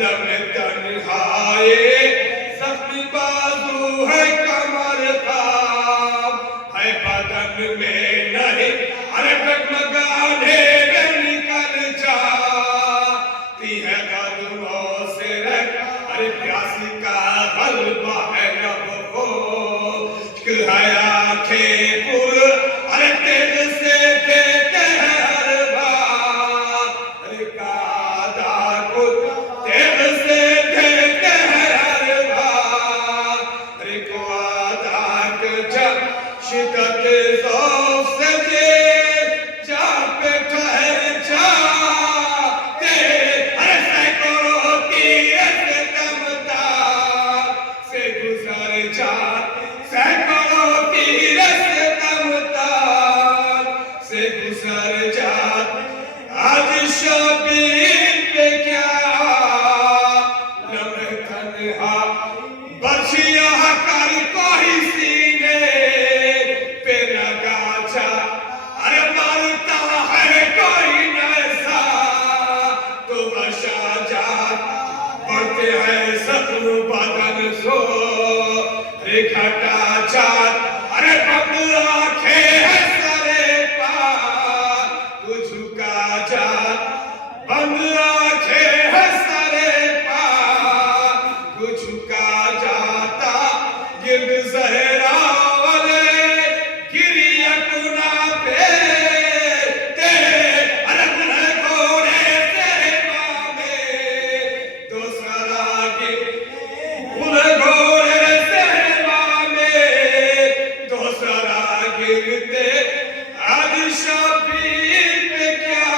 لمحے تنہائے زخمی بازو ہے کمر خواب ہے بدن میں نہیں ارے ڈگمگانے میں نکل جاتی ہے قدموں سے رہ ارے پیاس کا غلبہ ہے لب خشک ہے آنکھیں پر ارے تیغ سے دیتے ہیں ہر بار ارے قادہ کو تیغ سے دیتے ہیں ہر بار ارے قادہ کو جب شدت ذوق سے جا پہ ٹھہر جاتے ارے سینکڑوں تیر سے تمتار سے گزر جاتے سینکڑوں تیر سے تمتار سے گزر جاتے آج شبیر پہ کیا لمحے تنہا برچیاں کر کوئی سینے پہ لگا جا ارے مارتا ہے کوئی ایسا تو بشا جات پڑتے ہیں زخم بدن سو ارے گھٹا جات ارے بند آنکھیں ہیں سرے پار تو جھکا جات بند آنکھیں ہیں سرے پار تو جھکا جاتا گرد زہرا والے گری اپنا پہ ارے گنہ گھوڑے تیرے پامے دوسرا گنہ گھوڑے تیرے پامے دوسرا گرتے آج شبیر پہ کیا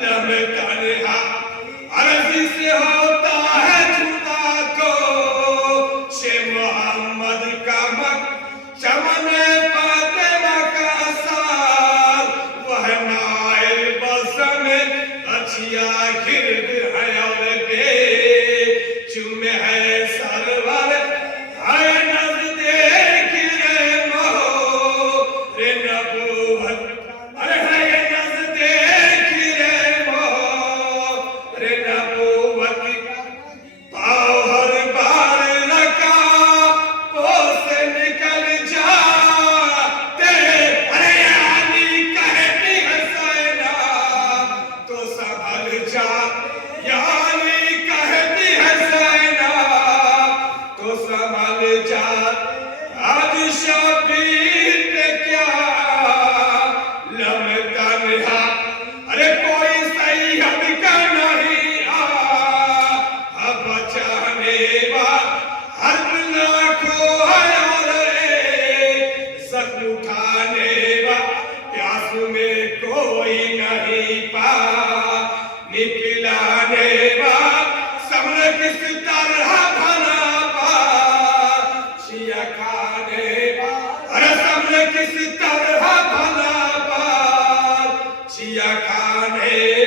لمحے تنہا عرضی سے ہوتا ہے جدا تو شے محمد کا چمن فاطمہ کا سال وہ نائل بزم اچھیا گرد ہے اور بے چومے ہے سرور ہے نزدیک رے مہو رے نبوت ارے ہے نزدیک رے مہو رے نبوت پاؤ ہر بار رکا وہ سے نکل جاتے ارے یعنی کہتی ہے سینا تو سنبھل جا یعنی کہتی ہے سینا تو سنبھل جا آج شبیر پہ کیا لمحے تنہا ارے کوئی سیاحت کا نہیں بچانے ہر لاکھوں ہے اور زخم اٹھانے پیاس میں کوئی نہیں نکلانے سمر کس طرح بھلا شیعہ کھانے ارے سمر کس طرح بھلا شیعہ کھانے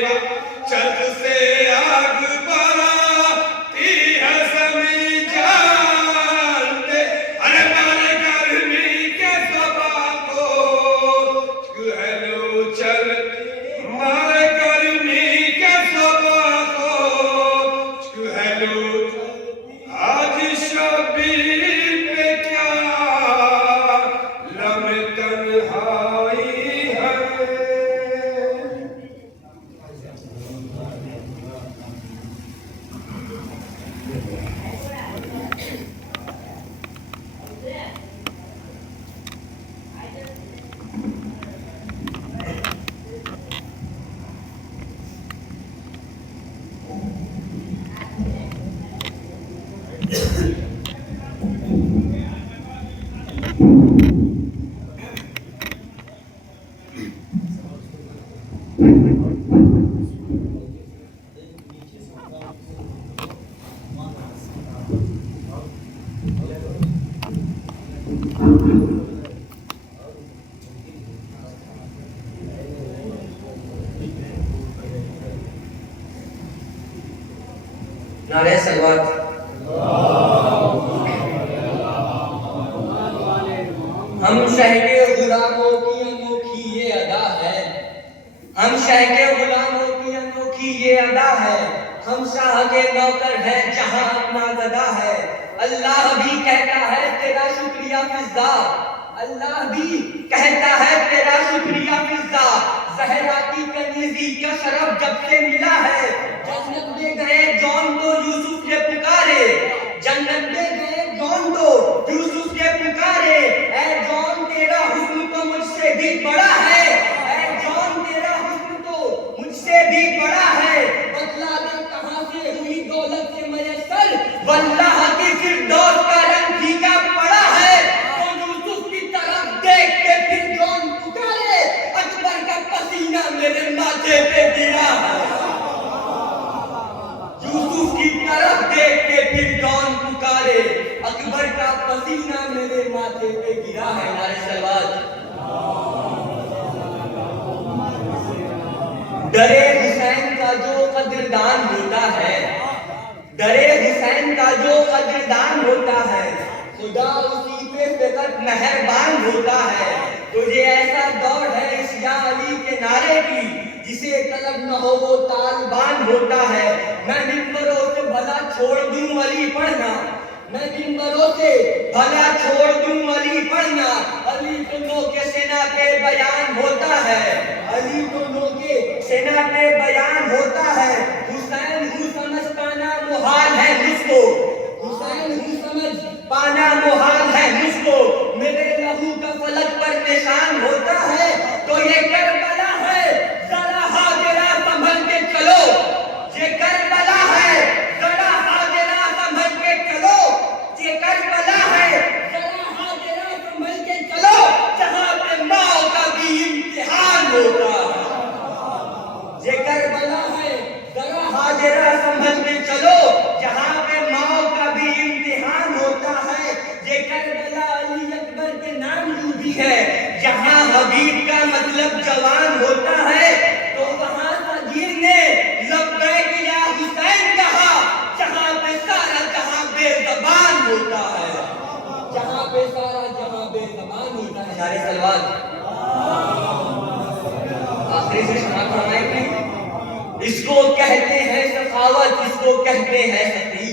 چرخ سے آگ بڑھاتی ہے زمین جانتے ارے مارے گرمی کے صبا کو ہیلو چل مارے گرمی کے صبا کو ہیلو آج شبیر پہ کیا لمحے تنہائی ہے نعرہ سلوات ہم شہ کے غلاموں کی انوکھی یہ ادا ہے، ہم شہ کے غلاموں کی انوکھی یہ ادا ہے، ہم شاہ کے نوکر ہیں جہاں اپنا گدا ہے. اللہ بھی کہتا ہے تیرا شکریہ فضا، اللہ بھی کہتا ہے تیرا شکریہ فضا. زہرا کی کنیزی کا شرف جب سے ملا ہے، جنت میں گئے جون کو یوسف نے پکارے، جنت میں گئے جون کو یوسف نے پکارے. اے جون تیرا حسن تو مجھ سے بھی بڑا ہے، اے جون تیرا حسن تو مجھ سے بھی بڑا ہے. بتلا دے کہاں سے ہوئی دولت سے میسر، واللہ کی فردوس کا رنگ پھیکا پڑا ہے. تو یوسف کی طرف دیکھ کے پھر جون پکارے، اکبر کا پسینہ میرے ماتھے پہ گرا ہے. یوسف کی طرف دیکھ کے پھر جون پکارے، اکبر کا پسینہ میرے ماتھے پہ گرا ہے. نعرہ صلوات. درے حسین کا جو قدردان ہوتا ہے، درے حسین کا جو قدردان ہوتا ہے، خدا اسی پہ فقط مہربان ہوتا ہے. تجھے ایسا دور ہے اس یا علی کے نعرے کی، جسے طلب نہ ہو وہ طالبان ہوتا ہے. میں منبروں سے بھلا چھوڑ دوں علی پڑھنا، میں منبروں سے بھلا چھوڑ دوں علی پڑھنا. علی تو لو کے سینا پہ بیان ہوتا ہے، علی تو لو کے سینا پہ بیان ہوتا ہے. حسین ہوں سمجھ پانا محال ہے مجھ کو، حسین ہوں سمجھ پانا محال ہے مجھ کو. میرے لہو کا فلک پر نشان ہوتا ہے، تو یہ کربلا ہے ذرا حاضرہ سنبھل کے چلو، یہ کربلا ہے ذرا حاضرہ سنبھل کے چلو، یہ کربلا ہے ذرا حاضرہ سنبھل کے چلو، جہاں پہ ماں کا بھی امتحان ہوتا ہے. یہ کربلا ہے ذرا حاضرہ سنبھل کے چلو، جہاں پہ ماں کا بھی امتحان ہوتا ہے. یہ کربلا علی اکبر کے نام یوں بھی ہے، جہاں حبیب کا مطلب جوان ہوتا ہے، تو وہاں صغیر نے لبیک یا حسین کہا، جہاں پہ سارا جہاں بے زبان ہوتا ہے، جہاں پہ سارا جہاں بے زبان ہوتا ہے. نعرہ صلوات. آخری سے شمار فرمائیں گے. اس کو کہتے ہیں سخاوت، اس کو کہتے ہیں سخی،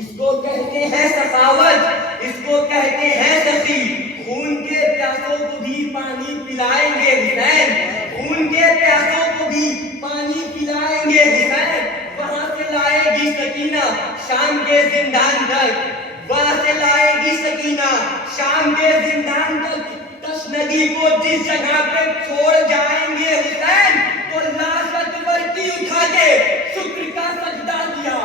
اس کو کہتے ہیں سخاوت، اس کو کہتے ہیں سخی. خون کے پیاسوں کو بھی پانی پلائیں گے حسین، خون کے پیاسوں کو بھی پانی پلائیں گے حسین. وہاں سے لائے گی سکینہ شام کے زندان تک، وہاں سے لائے گی سکینہ شام کے زندان تک. تشنگی کو جس جگہ پہ چھوڑ جائیں گے حسین، تو لاش اکبر کی اٹھا کے شکر کا سجدہ کیا،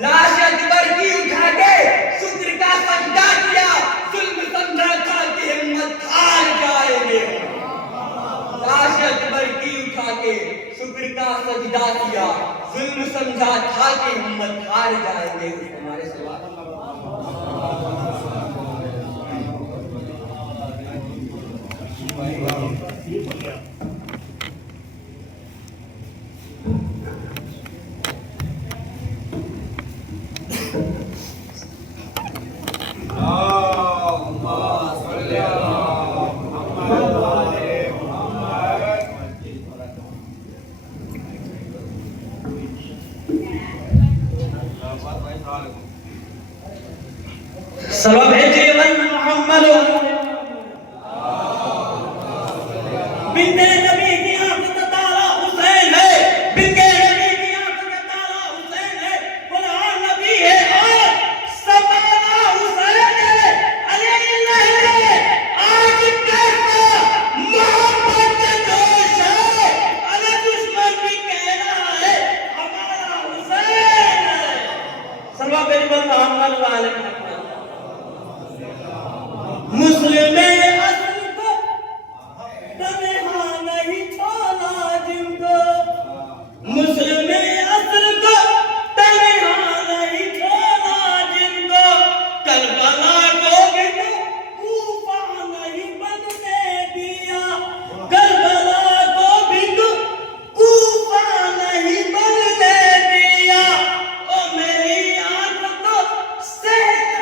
لاش اکبر کی اٹھا کے شکر کا سجدہ کیا. ظلم سمجھا تھا کہ ہمت ہار جائیں گے، لاش اکبر کی اٹھا کے شکر کا سجدہ کیا. ظلم سمجھا تھا کہ ہمت ہار جائیں گے. ہمارے سوا سبب جیون محمد بنتے نبی کی آنکھ کا تارا حسین ہے، بنتے نبی کی آنکھ کا تارا حسین ہے. قرآن نبی ہے اور سبارا حسین ہے. علی لہرے آج کیسا محبت جوش ہے، علی دشمن بھی کہہ رہا ہے ہمارا حسین ہے. سبب جیون محمد والے مسلم اصل کو تنہا نہیں چھوڑا جن کو، مسلم اصل کو تنہا نہیں چھوڑا جن کو، کربلا کو بھی کوفہ نہیں بننے دیا، کربلا کو بھی کوفہ نہیں بننے دیا. او میری آنکھ کو سہل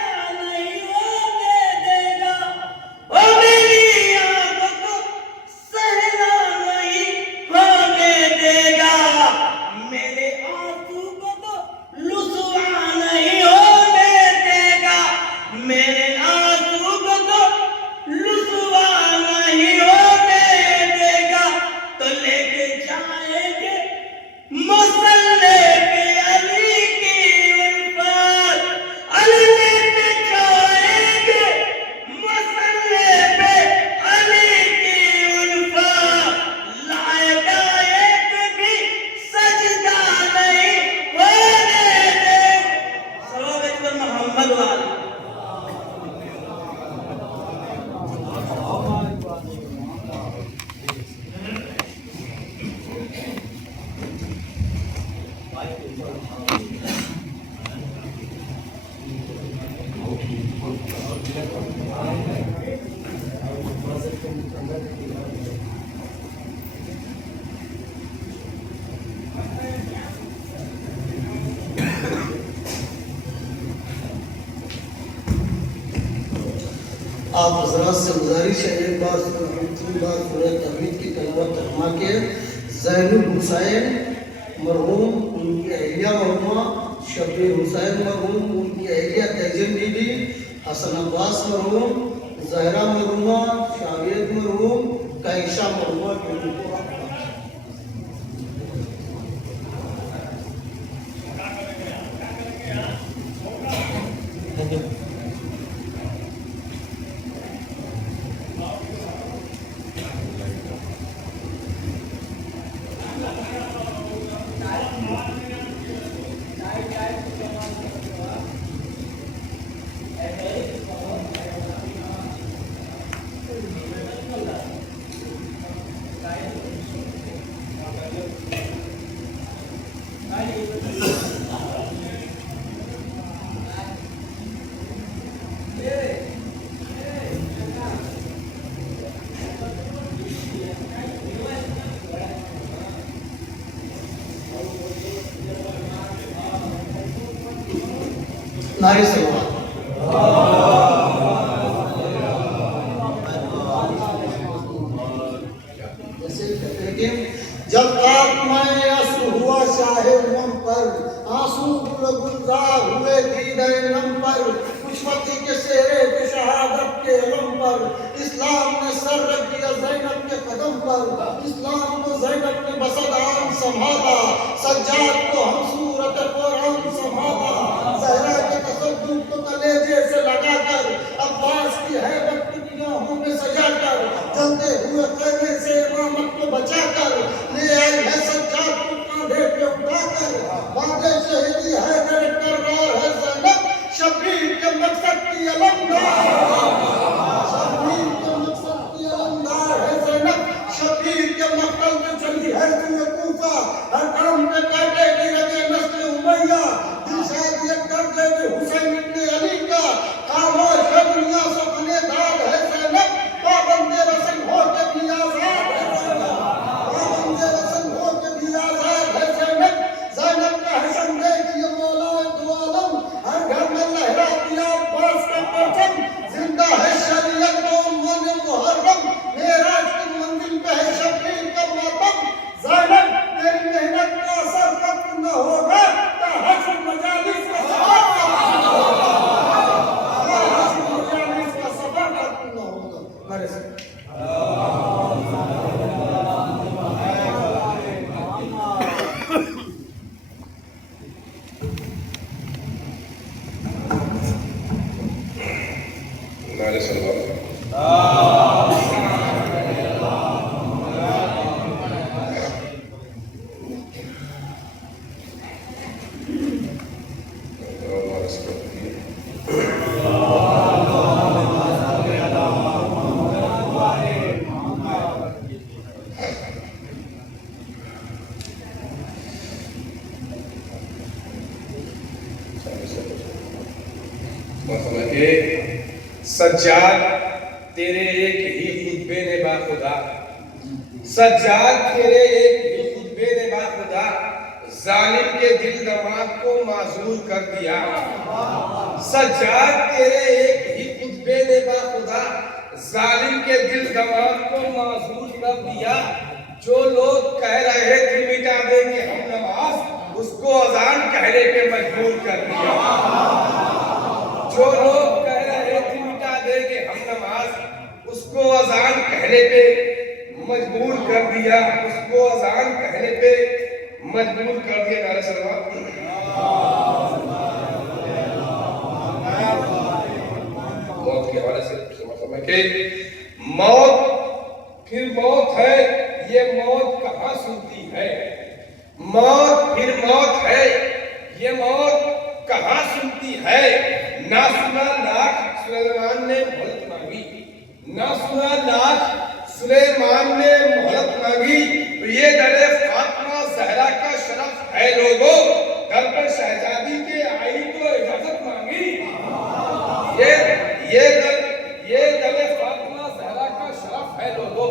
آپ حضرات سے گزارش ہے ایک بار 3 بار سورہ تحمید کی تلاوت فرما کے زین الحسین مرحوم ان کی اہلیہ مرحومہ شبیر حسین مرحوم ان کی اہلیہ تیجن بی بی حسن عباس مرحوم زہرہ مرحومہ شاگرد مرحوم کائشہ مرحومہ کے کو نعرے سلوات جب تک میں آنسو ہوا شاہ نم پر آنسو گلزار ہوئے دیدہ نم پر کچھ وقت کے سہرے کے شہادت کے علم پر اسلام نے سر رکھ دیا زینب کے قدم پر اسلام کو زینب نے بسدان سنبھالا سجاد کو ہم صورت قرآن سنبھالا زہرا کے تصدق کو کلیجے سے لگا کر عباس کی حیبت کی نگاہوں میں سجا کر جلتے ہوئے خیمے سے امامت کو بچا کر لے آئی ہے سجاد کو کاندھے پہ اٹھا کر وعدے شہیدی ہے میرے کرار ہے زینب شبیر کے مقصد کی علمدار شبیر کے مقصد کی علمدار ہے زینب شبیر کے مقتل میں چلی ہے دنیا کوفہ ہر کام میں کاٹے گی رگے نسل امیہ دل شاید یہ کر دے گی حسین ابن علی کا خاموش ہے دنیا سے بنے دار ہے زینب پابند رسم ہو کے بھی آزاد ہے زینب پابند رسم ہو کے بھی آزاد ہے زینب زینب کا حسن دیکھیے مولا دو عالم ہر گھر میں لہرا دیا عباس کا پرچم زندہ ہے شریعت و عنوان محرم معراج کی منزل پہ ہے شبیر کا ماتم زینب تیری محنت کا اثر ختم نہ ہوگا تا حشر مجالس کا سفر تا حشر مجالس کا سفر ختم نہ ہوگا میرے سے نعرے سلوات سجاد تیرے ایک ہی خطبے نے با خدا سجاد تیرے ایک ہی خطبے نے با خدا ظالم کے دل دماغ کو معذور کر دیا سجاد تیرے ایک ہی خطبے نے با خدا ظالم کے دل دماغ کو معذور کر دیا جو لوگ کہہ رہے تھے مٹا دیں گے ہم نماز اس کو اذان کہنے پہ مجبور کر دیا جو لوگ کہہ رہے تھے مٹا دیں گے ہم نماز اس کو اذان کہنے پہ مجبور کر دیا اس کو اذان کہنے پہ مجبور کر دیا نعرہ سلوات موت کے حوالے سے سمجھ کہ موت پھر موت ہے یہ موت کہاں سنتی ہے موت پھر موت ہے یہ موت کہاں سنتی ہے نہ سنا لاکھ سلیمان نے مہلت مانگی نہ سنا لاکھ سلیمان نے مہلت مانگی تو یہ در فاطمہ زہرا کا شرف ہے لوگوں در پر شہزادی کے آئی تو اجازت مانگی یہ در فاطمہ زہرا کا شرف ہے لوگوں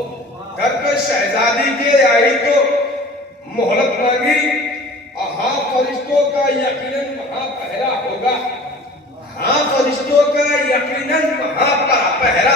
در پر شہزادی کے آئی تو مہلت مانگی ہاں فرشتوں کا یقیناً وہاں پہرا ہوگا ہاں فرشتوں کا یقیناً وہاں پہرا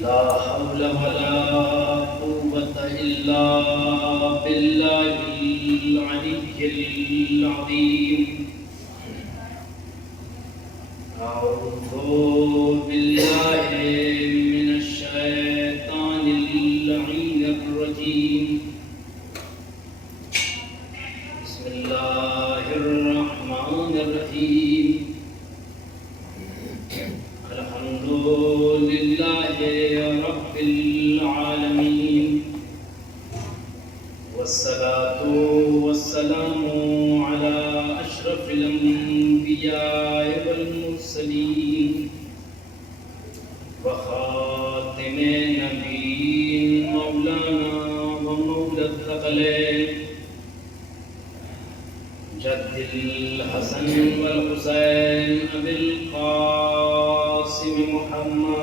لا حول ولا قوة إلا بالله العلي العظيم أعوذ بالله من الشيطان اللعين الرجيم بسم الله الرحمن الرحيم الحمد لله رب العالمين والصلاة والسلام على أشرف الأنبياء والمرسلين وخاتم نبي مولانا ومولى الثقلين جد الحسن والحسين أبي القاسم محمد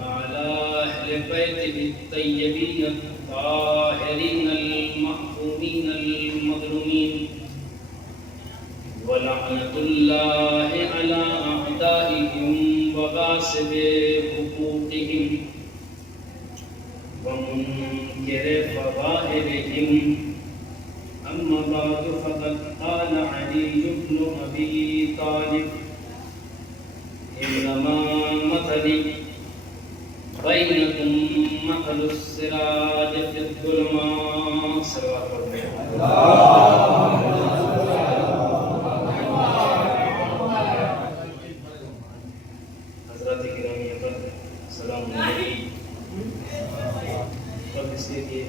وعلى أهل بيته الطيبين الطاهرين المعصومين المظلومين ولعنة الله على أعدائهم وغاصب حقوقهم ومنكر فظاهرهم أما بعد فقد قال علي بن أبي طالب إنما مثلي بينكم مثل السراج في الظلمات صلوات حضرات گرامی السلام علیکم. اب اس لیے کہ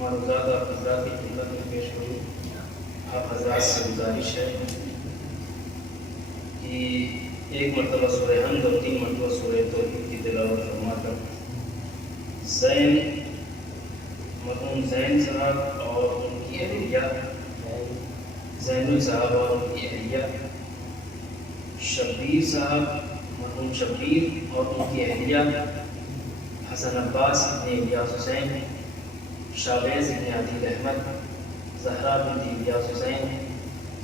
معروضات آپ حضرات کی خدمت میں پیش کروں. آپ حضرات سے گزارش ہے کہ ایک مرتبہ سورہ حمد اور 3 مرتبہ سورہ توحید کی تلاوت فرما کر زین مرحوم زین صاحب اور ان کی اہلیہ زین صاحب اور ان کی اہلیہ شبیر صاحب مرحوم شبیر اور ان کی اہلیہ حسن عباس ابن الیاس حسین شابیز ابن عدیل احمد زہرا بنت الیاس حسین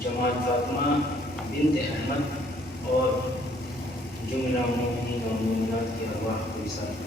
جمال فاطمہ بنت احمد اور جملہ مومنین اور مومنات کی ارواح کو احسان کریں.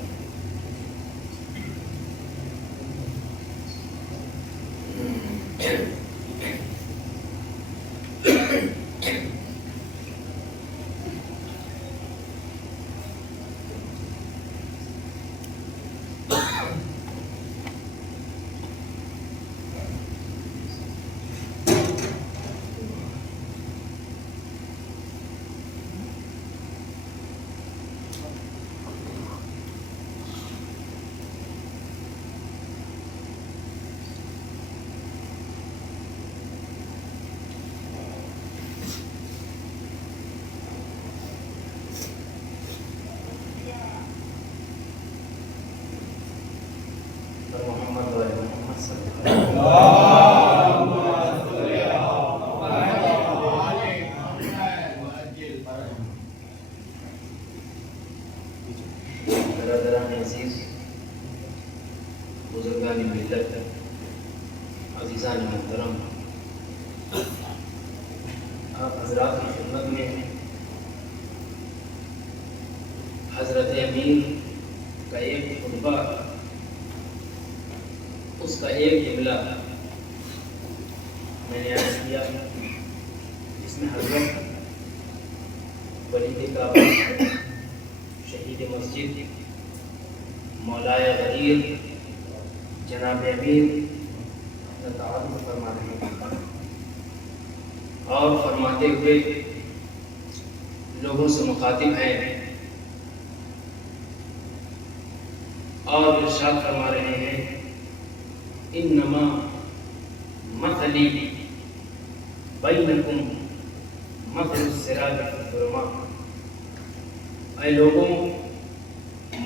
محمد وعلى محمد صلی اللہ برادران عزیز بزرگان ملت عزیزان محترم، آپ حضرات کی خدمت میں حضرت امیر کا ایک خطبہ، اس کا ایک جملہ میں نے عرض کیا جس میں حضرت ولید کعبہ شہید مسجد مولائے غدیر جناب امیر کا تعارف فرما رہے ہیں اور فرماتے ہوئے لوگوں سے مخاطب ہیں اور ارشاد فرما رہے ہیں انما مثلی بینکم مثل السراج فی الظلمات. اے لوگوں،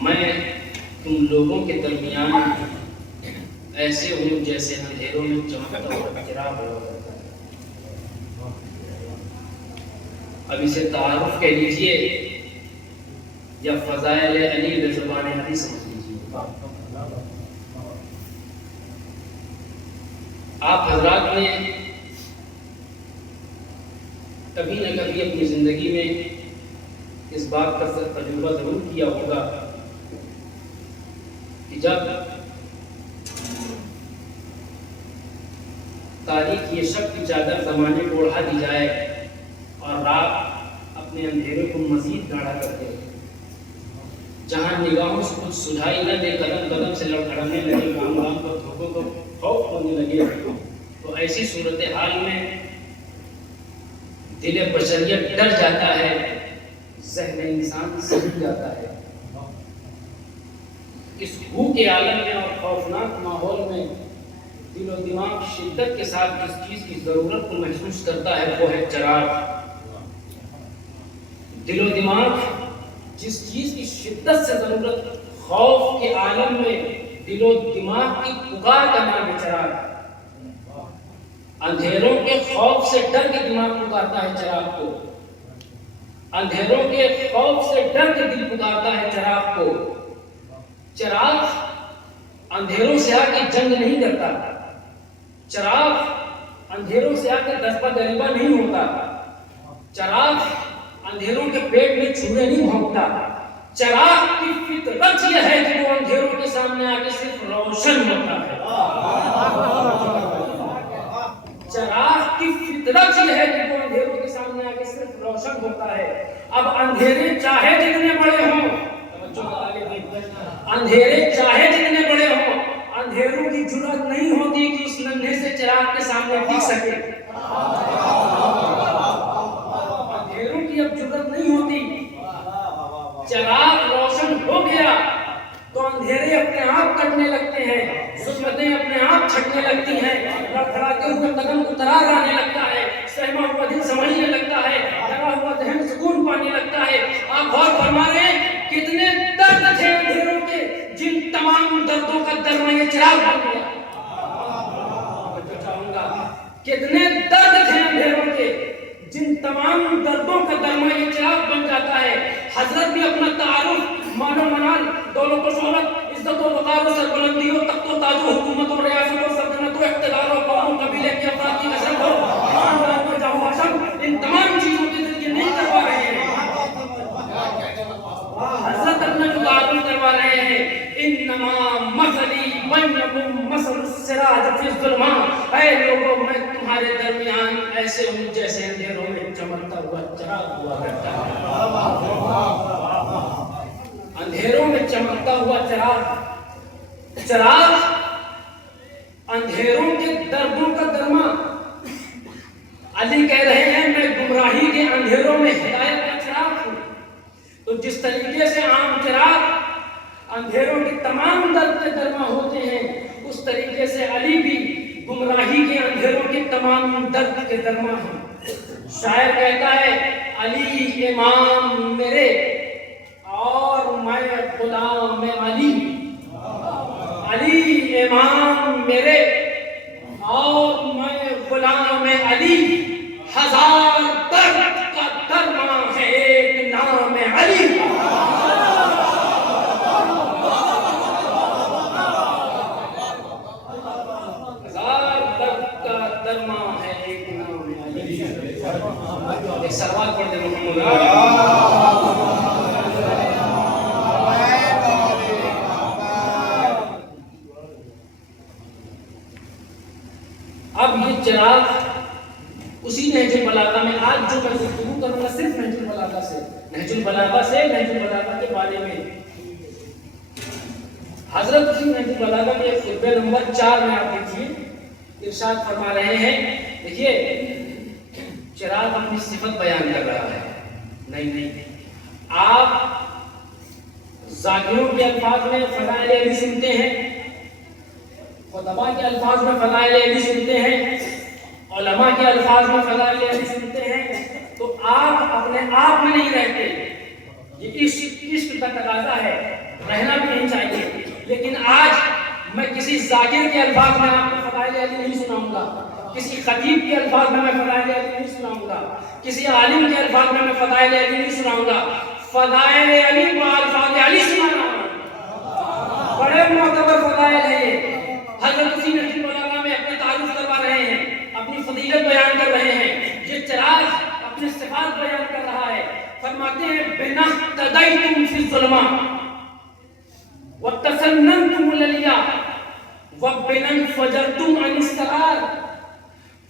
میں تم لوگوں کے درمیان ایسے ہوں جیسے اندھیروں میں چمکتا ہوا چراغ ہوا کرتا ہے. اب اسے تعارف کہہ لیجئے یا فضائل علی بزبان حدیث سمجھ لیجئے. آپ حضرات نے کبھی نہ کبھی اپنی زندگی میں اس بات کا تجربہ ضرور کیا ہوگا کہ جب تاریخ یہ شک کی چادر زمانے کو اڑا دی جائے اور رات اپنے اندھیرے کو مزید گاڑھا کر دے، جہاں نگاہوں سے کچھ سجھائی نہ دے، قدم قدم سے لڑکھڑانے لگے، کام کام پر دھوکوں کو خوف ہونے لگے، تو ایسی صورتحال میں دل بشریت ڈر جاتا ہے، ذہن انسان سمجھ جاتا ہے۔ اس بھوک کے عالم میں اور خوفناک ماحول میں دل و دماغ شدت کے ساتھ جس چیز کی ضرورت کو محسوس کرتا ہے وہ ہے چراغ۔ دل و دماغ جس چیز کی شدت سے ضرورت، خوف کے عالم میں دل و دماغ کی پکار کا نام ہے چراغ۔ اندھیروں کے خوف سے ڈر کے دماغ پکارتا ہے چراغ کو، اندھیروں کے خوف سے ڈر کے دل پکارتا ہے چراغ کو۔ چراغ اندھیروں سے آ کے جنگ نہیں کرتا، چراغ اندھیروں سے آ کے دستہ غریبہ نہیں ہوتا، چراغ اندھیروں کے پیٹ میں چوہے نہیں بھونکتا۔ چراغ کی فطرت یہ ہے کہ وہ اندھیروں کے سامنے آ کے صرف روشن ہوتا ہے۔ چراغ کی فطرت یہ ہے کہ وہ اندھیروں کے سامنے آ کے صرف روشن ہوتا ہے۔ اب اندھیرے چاہے جتنے بڑے ہوں، اندھیرے چاہے جتنے بڑے ہوں، اندھیروں کی جرأت نہیں ہوتی کہ اس ننھے سے چراغ کے سامنے ٹک سکے۔ اندھیروں کی اب جرأت نہیں ہوتی۔ چراغ روشن ہو گیا تو اندھیرے اپنے آپ کٹنے لگتے ہیں، ظلمتیں اپنے آپ چھٹنے لگتی ہیں، لڑکھڑاتے ہوئے قدم کو قرار آنے لگتا ہے، سہما ہوا دل سمجھنے لگتا ہے، ڈرا ہوا ذہن سکون پانے لگتا ہے۔ آپ غور فرما رہے ہیں کتنے درد تھے اندھیروں کے، جن تمام دردوں کا درما یہ چراغ بن گیا۔ کتنے درد تھے اندھیروں کے، جن تمام دردوں کا درما یہ چراغ بن جاتا ہے۔ حضرت بھی اپنا تعارف، مان و منال، دولت و شہرت، عزت و وقار و سربلندی و تخت و تاج و حکومت و ریاست و سلطنت و اقتدار و قوم و قبیلے کی افراد کی کثرت ہو، خاندان و جاہ و حشم، ان تمام چیزوں کے ذریعے نہیں کروا رہے ہیں۔ حضرت اپنا جو تعارف کروا رہے ہیں، انما مثلی بینکم مثل السراج فی الظلمات، اے لوگوں میں تمہارے درمیان ایسے ہوں جیسے اندھیروں میں چمکتا ہوا چراغ ہوا کرتا ہے۔ اندھیروں میں چمکتا ہوا چراغ، چراغ اندھیروں کے دردوں کا درما۔ علی کہہ رہے ہیں میں گمراہی کے اندھیروں میں ہدایت کا چراغ ہوں۔ تو جس طریقے سے عام چراغ اندھیروں کے تمام درد کے درما ہوتے ہیں، اس طریقے سے علی بھی گمراہی کے اندھیروں کے تمام درد کے درما ہیں۔ شاعر کہتا ہے علی امام میرے اور میں غلام علی، علی امام میرے اور میں غلام علی، ہزار درد کا درما ہے ایک نام علی۔ ہزار درد کا درما ہے ایک نام علی۔ ایک سوال پڑھ دیں محمد۔ اب یہ چراغ اسی نہج البلاغہ میں، آج جو میں گفتگو کروں گا صرف نہج البلاغہ سے، نہج البلاغہ کے بارے میں۔ حضرت اسی نہج البلاغہ کے خطبہ نمبر 4 میں آپ دیکھیے ارشاد فرما رہے ہیں، دیکھیے چراغ اپنی صفت بیان کر رہا ہے۔ نہیں، آپ ذاکروں کے الفاظ میں فضائل علی سنتے ہیں، خطبہ کے الفاظ میں فضائل علی سنتے ہیں، علماء کے الفاظ میں فضائل علی سنتے ہیں، تو آپ اپنے آپ میں نہیں رہتے۔ یہ عشق کا تقاضا ہے، رہنا بھی نہیں چاہیے۔ لیکن آج میں کسی ذاکر کے الفاظ میں آپ کو فضائل علی نہیں سناؤں گا، کسی خطیب کے الفاظ میں فضائل علی نہیں سناؤں گا، کسی عالم کے الفاظ میں فضائل علی نہیں سناؤں گا۔ فضائل علی با الفاظ علی سنانا بڑے معتبر فضائل ہیں۔ حضرت اسی نہج البلاغہ میں اپنے تعارف کروا رہے ہیں، اپنی فضیلت بیان کر رہے ہیں۔ یہ چراغ اپنی صفات بیان کر رہا ہے. فرماتے ہیں بِنَا اهْتَدَيْتُمْ فِي الظُّلُمَاتِ وَتَسَنَّمْتُمُ الْعَلِيَّا وَبِنَا انْفَجَرْتُمْ عَنِ السَّرَارِ.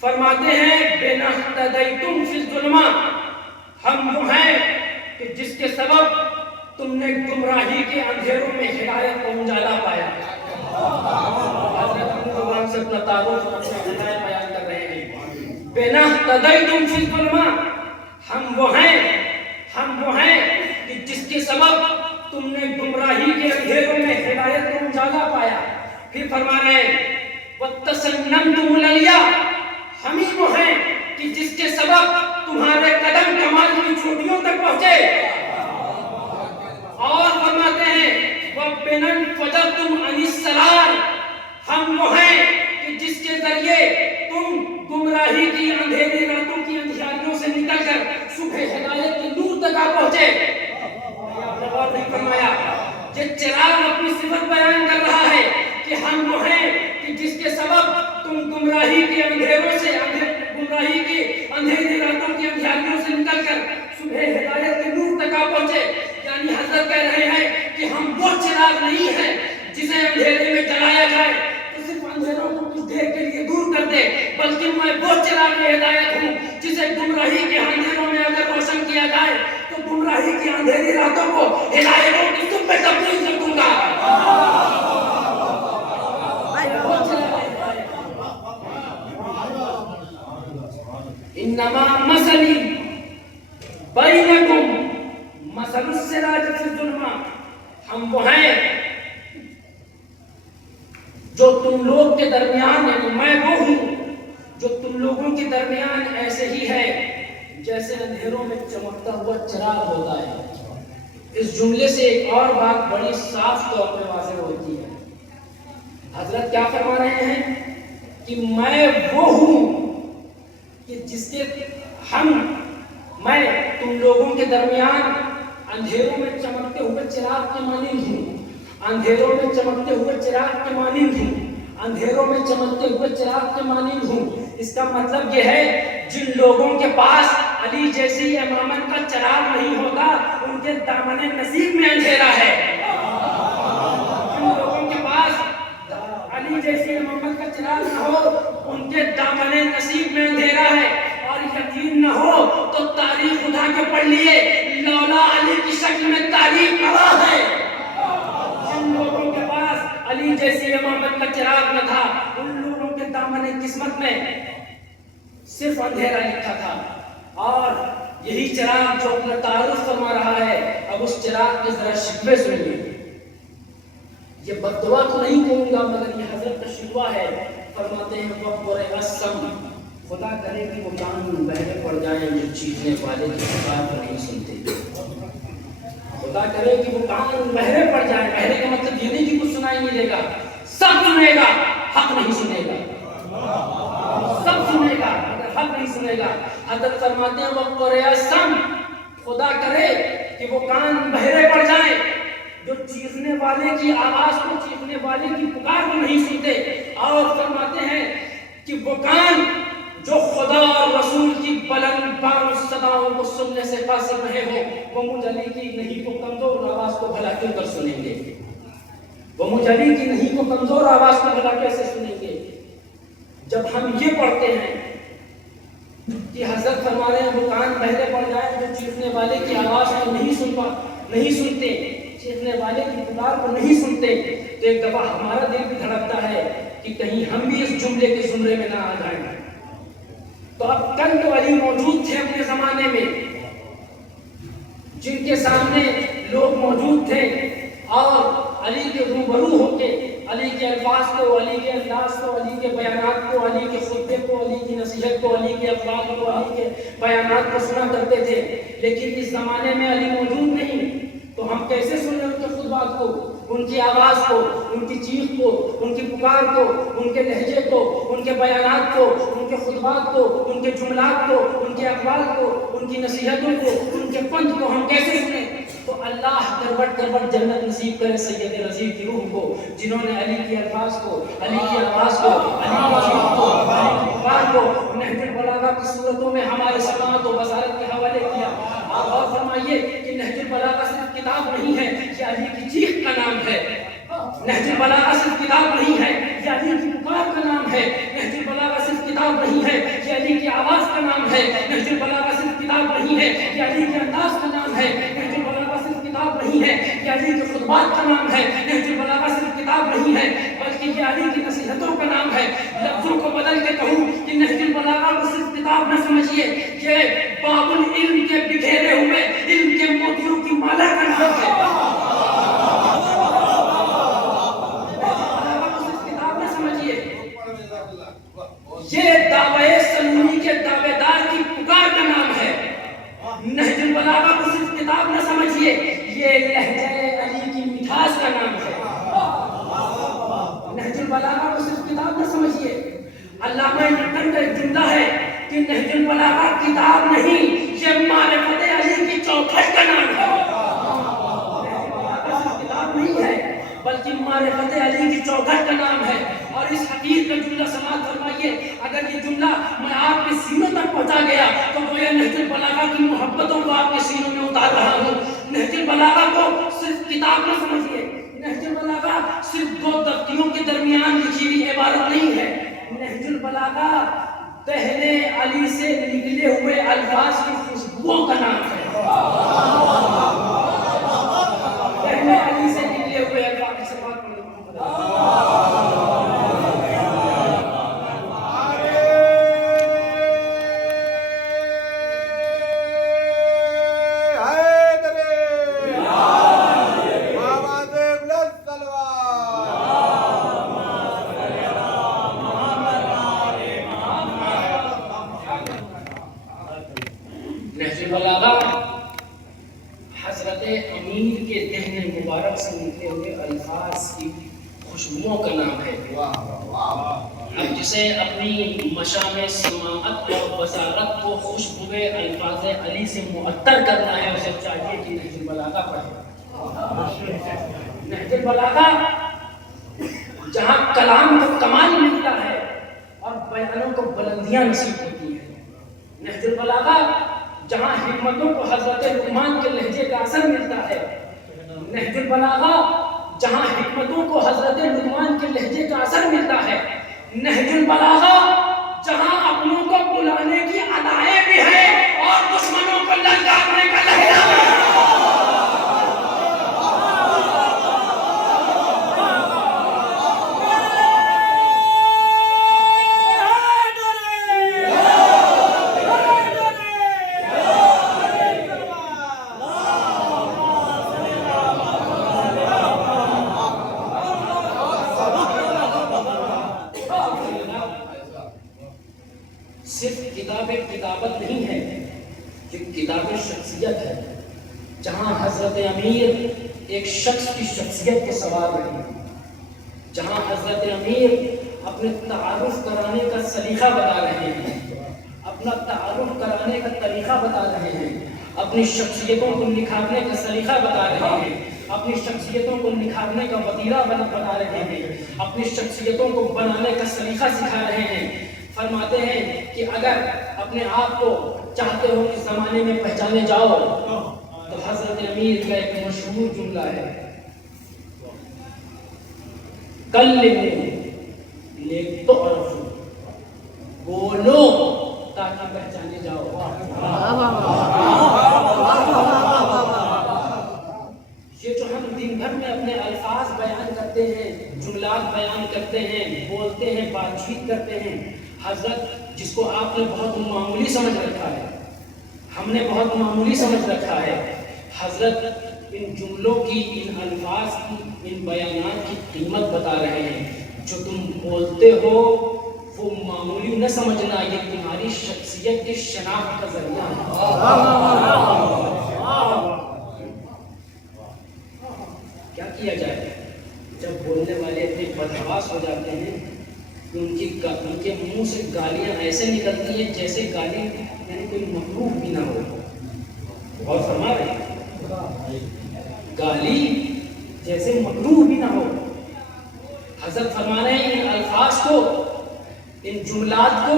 فرماتے ہیں بِنَا اهْتَدَيْتُمْ فِي الظُّلُمَاتِ، ہم وہ ہیں کہ جس کے سبب تم نے گمراہی کے اندھیروں میں ہدایت کا اجالا پایا. حضرت اپنی زبان سے اپنا تعارف اپنا ہدایت بیان کر رہے ہیں. بِنَا اهْتَدَيْتُمْ فِي الظُّلُمَاتِ، ہم وہ ہیں کہ جس کے سبب تم نے گمراہی کے اندھیروں میں ہدایت کا اجالا پایا. پھر فرما رہے ہیں وَتَسَنَّمْتُمُ الْعَلِيَّا، ہم ہی وہ ہیں کہ جس کے سبب تمہارے قدم کمال کی چوٹیوں تک پہنچے. اور فرماتے ہیں وَبِنَا انْفَجَرْتُمْ عَنِ السَّرَارِ، ہم وہ ہیں کہ جس کے ذریعے تم گمراہی کی اندھیری راتوں کی اندھیاریوں سے نکل کر صبح ہدایت کے نور تک آ پہنچے. اور نہیں فرمایا یہ چراغ اپنی صفت بیان کر رہا ہے کہ ہم وہ ہیں کہ جس کے سبب تم گمراہی کے اندھیروں سے گمراہی کی اندھیری راتوں کی اندھیاریوں سے نکل کر صبح ہدایت کے نور تک آ پہنچے. یعنی حضرت کہہ رہے ہیں کہ ہم وہ چراغ نہیں ہیں جسے اندھیرے میں جلایا جائے تو صرف اندھیروں کو کچھ دیر کے لیے دور کر دے، بلکہ میں وہ چراغ ہدایت ہوں جسے گمراہی کے اندھیروں میں اگر روشن کیا جائے تو گمراہی کی اندھیری راتوں کو ہدایتوں کی صبح میں تبدیل کر دوں گا. انما مثلی بینکم مثل السراج فی الظلمات، ہم وہ ہیں جو تم لوگ کے درمیان، یعنی میں وہ ہوں جو تم لوگوں کے درمیان ایسے ہی ہے جیسے اندھیروں میں چمکتا ہوا چراغ ہوتا ہے. اس جملے سے ایک اور بات بڑی صاف طور پہ واضح ہوتی ہے. حضرت کیا فرما رہے ہیں کہ میں وہ ہوں کہ جس کے میں تم لوگوں کے درمیان اندھیروں میں چمکتے ہوئے چراغ کے مانند ہوں. اندھیروں میں چمکتے ہوئے چراغ کے مانند ہوں. اندھیروں میں چمکتے ہوئے چراغ کے مانند ہوں. اس کا مطلب یہ ہے جن لوگوں کے پاس علی جیسی امامت کا چراغ نہیں ہوتا ان کے دامن نصیب میں اندھیرا ہے. جن لوگوں کے پاس علی جیسی امامت کا چراغ نہ ہو ان کے دامن نصیب میں اندھیرا ہے. اور یقین نہ ہو تو تاریخ اٹھا کے پڑھ لیے، لولا علی کی شکل میں تاریخ گواہ ہے. جن لوگوں کے پاس علی جیسی امامت کا چراغ نہ تھا ان لوگوں کے دامن قسمت میں صرف اندھیرا لکھا تھا. اور یہی چراغ جو اپنا تعارف فرما رہا ہے، اب اس چراغ کے ذرا شکوے سنیے. یہ بددعا تو نہیں کہوں گا مگر یہ حضرت کا شکوہ ہے. فرماتے ہیں وَقُرِئَ السَّمْعُ، خدا کرے کہ وہ کان بہرے پڑ جائیں جو چیخنے والے کی پکار کو نہیں سنتے. خدا کرے کہ وہ کان بہرے پڑ جائیں. بہرے کا مطلب یہ نہیں کہ کچھ سنائی نہیں دے گا، سب سنے گا، حق نہیں سنے گا. سب سنے گا مگر حق نہیں سنے گا. حضرت فرماتے ہیں وَقُرِئَ السَّمْعُ، خدا کرے کہ وہ کان بہرے پڑ جائیں جو چیخنے والے کی آواز کو، چیخنے والے کی پکار کو نہیں سنتے. اور فرماتے ہیں کہ وہ کان جو خدا اور رسول کی بلند بار صداؤں کو سننے سے قاصر رہے ہو وہ مجھ علی کی نہیں کو کمزور آواز کو بھلا کیوں کر سنیں گے. وہ مجھ علی کی نہیں کو کمزور آواز کو بھلا کیسے سنیں گے. جب ہم یہ پڑھتے ہیں کہ حضرت فرما رہے ہیں وہ کان بہرے پڑ جائیں جو چیخنے والے کی آواز کو نہیں سنتے، چیخنے والے کی پکار کو نہیں سنتے، تو ایک دفعہ ہمارا دل بھی دھڑکتا ہے کہ کہیں ہم بھی اس جملے کے زمرے میں نہ آ جائیں. تو اب کل تو علی موجود تھے اپنے زمانے میں جن کے سامنے لوگ موجود تھے اور علی کے روبرو ہو کے علی کے الفاظ کو، علی کے انداز کو، علی کے بیانات کو، علی کے خطبے کو، علی کی نصیحت کو، علی کے افعال کو، علی کے بیانات کو سنا کرتے تھے. لیکن اس زمانے میں علی موجود نہیں تو ہم کیسے سنیں ان کے خطبات کو، ان کی آواز کو، ان کی چیخ کو، ان کی پکار کو، ان کے لہجے کو، ان کے بیانات کو، ان کے خطبات کو، ان کے جملات کو، ان کے اقوال کو، ان کی نصیحتوں کو، ان کے پنج کو ہم کیسے سنیں. تو اللہ کروٹ کروٹ جنت نصیب کرے سید رضی کی روح کو جنہوں نے علی کے الفاظ کو، علی کی آواز کو، علی کی چیخ کو، علی کی پکار کو نہج البلاغہ کی صورتوں میں ہمارے سماعت و بصارت کے کتاب نہیں ہے، یہ علی کی چیخ کا نام ہے۔ نہج البلاغہ صرف کتاب نہیں ہے، یہ علی کی پکار کا نام ہے۔ نہج البلاغہ صرف کتاب نہیں ہے، یہ علی کی آواز کا نام ہے۔ نہج البلاغہ صرف کتاب نہیں ہے، یہ علی کے انداز کا نام ہے۔ نہج البلاغہ صرف کتاب نہیں ہے، یہ علی کے خطبات کا نام ہے۔ نہج البلاغہ صرف کتاب نہیں ہے، بلکہ یہ علی کی نصیحتوں کا نام ہے۔ لفظوں کو بدل کے کہوں کہ نہج البلاغہ کو صرف کتاب نہ سمجھیے، یہ باب العلم کے بکھیرے ہوئے علم کے موتیوں کی مالا کا نام ہے۔ یہ دعوے سلومی کے دعوے دار کی پکار کا نام ہے۔ نہج البلاغہ کو صرف کتاب نہ سمجھیے، یہ لہجہ علی کی مٹھاس کا نام ہے۔ نہج البلاغہ کو صرف کتاب نہ سمجھیے۔ علامہ نٹن کا ایک جملہ ہے کہ نہج البلاغہ کتاب نہیں، یہ معرفت علی کی چوکھٹ کا نام ہے۔ نہج البلاغہ صرف کتاب نہیں ہے، بلکہ معرفت علی کی چوکھٹ کا نام ہے۔ اور اس حقیق کا جملہ سماعت فرمائیے، اگر یہ جملہ میں آپ کے سینوں تک پہنچا گیا تو گویا نہج البلاغہ کی محبتوں کو آپ کے سینوں میں اتار رہا ہوں۔ نہج البلاغہ کو صرف کتاب نہ سمجھیے، نہج البلاغہ صرف دو تختیوں کے درمیان لکھی ہوئی عبارت نہیں ہے۔ نہج البلاغہ پہلے علی سے نکلے ہوئے الفاظ کی خوشبوؤں کا نام ہے۔ پہلے علی سے نکلے ہوئے الفاظ کی سماعت حضرت امیر کے دہن مبارک سے نکلے ہوئے الفاظ کی خوشبوؤں کا نام ہے۔ اب جسے اپنی مشام سماعت اور بصارت کو خوشبوئے الفاظ علی سے معطر کرنا ہے، اسے چاہیے کہ نہج البلاغہ پڑھے۔ نہج البلاغہ جہاں کلام کو کمال ملتا ہے اور بیانوں کو بلندیاں نصیب ہوتی ہیں۔ نہج البلاغہ جہاں حکمتوں کو حضرت لقمان کے لہجے کا اثر ملتا ہے۔ نہج البلاغہ جہاں حکمتوں کو حضرت لقمان کے لہجے کا اثر ملتا ہے۔ نہج البلاغہ جہاں اپنوں کو بلانے کی ادائیں بھی ہیں اور دشمنوں کو للکارنے کا لہجہ بھی ہے۔ صرف کتاب کتابت نہیں ہے، یہ کتاب شخصیت ہے۔ جہاں حضرت امیر ایک شخص کی شخصیت کے سوار رہے ہیں، جہاں حضرت امیر اپنے تعارف کرانے کا سلیقہ بتا رہے ہیں، اپنا تعارف کرانے کا طریقہ بتا رہے ہیں، اپنی شخصیتوں کو نکھارنے کا سلیقہ بتا رہے ہیں، اپنی شخصیتوں کو نکھارنے کا وتیرہ بتا رہے ہیں، اپنی شخصیتوں کو بنانے کا سلیقہ سکھا رہے ہیں۔ فرماتے ہیں کہ اگر اپنے آپ کو چاہتے ہو کہ زمانے میں پہچانے جاؤ تو حضرت امیر کا ایک مشہور جملہ ہے، کلموا لتعرفوا، بولو تاکہ پہچانے جاؤ۔ یہ جو ہم دن بھر میں اپنے الفاظ بیان کرتے ہیں، جملات بیان کرتے ہیں، بولتے ہیں، بات چیت کرتے ہیں، حضرت جس کو آپ نے بہت معمولی سمجھ رکھا ہے، ہم نے بہت معمولی سمجھ رکھا ہے، حضرت ان جملوں کی، ان الفاظ کی، ان بیانات کی قیمت بتا رہے ہیں۔ جو تم بولتے ہو وہ معمولی نہ سمجھنا، یہ تمہاری شخصیت کی شناخت کا ذریعہ ہے۔ کیا کیا جائے جب بولنے والے اتنے بدحواس ہو جاتے ہیں کہ ان کے منہ سے گالیاں ایسے نکلتی ہیں جیسے گالی یعنی کوئی مکروہ بھی نہ ہو۔ غور فرما رہے ہیں، گالی جیسے مکروہ بھی نہ ہو۔ حضرت فرما رہے ہیں ان الفاظ کو، ان جملات کو،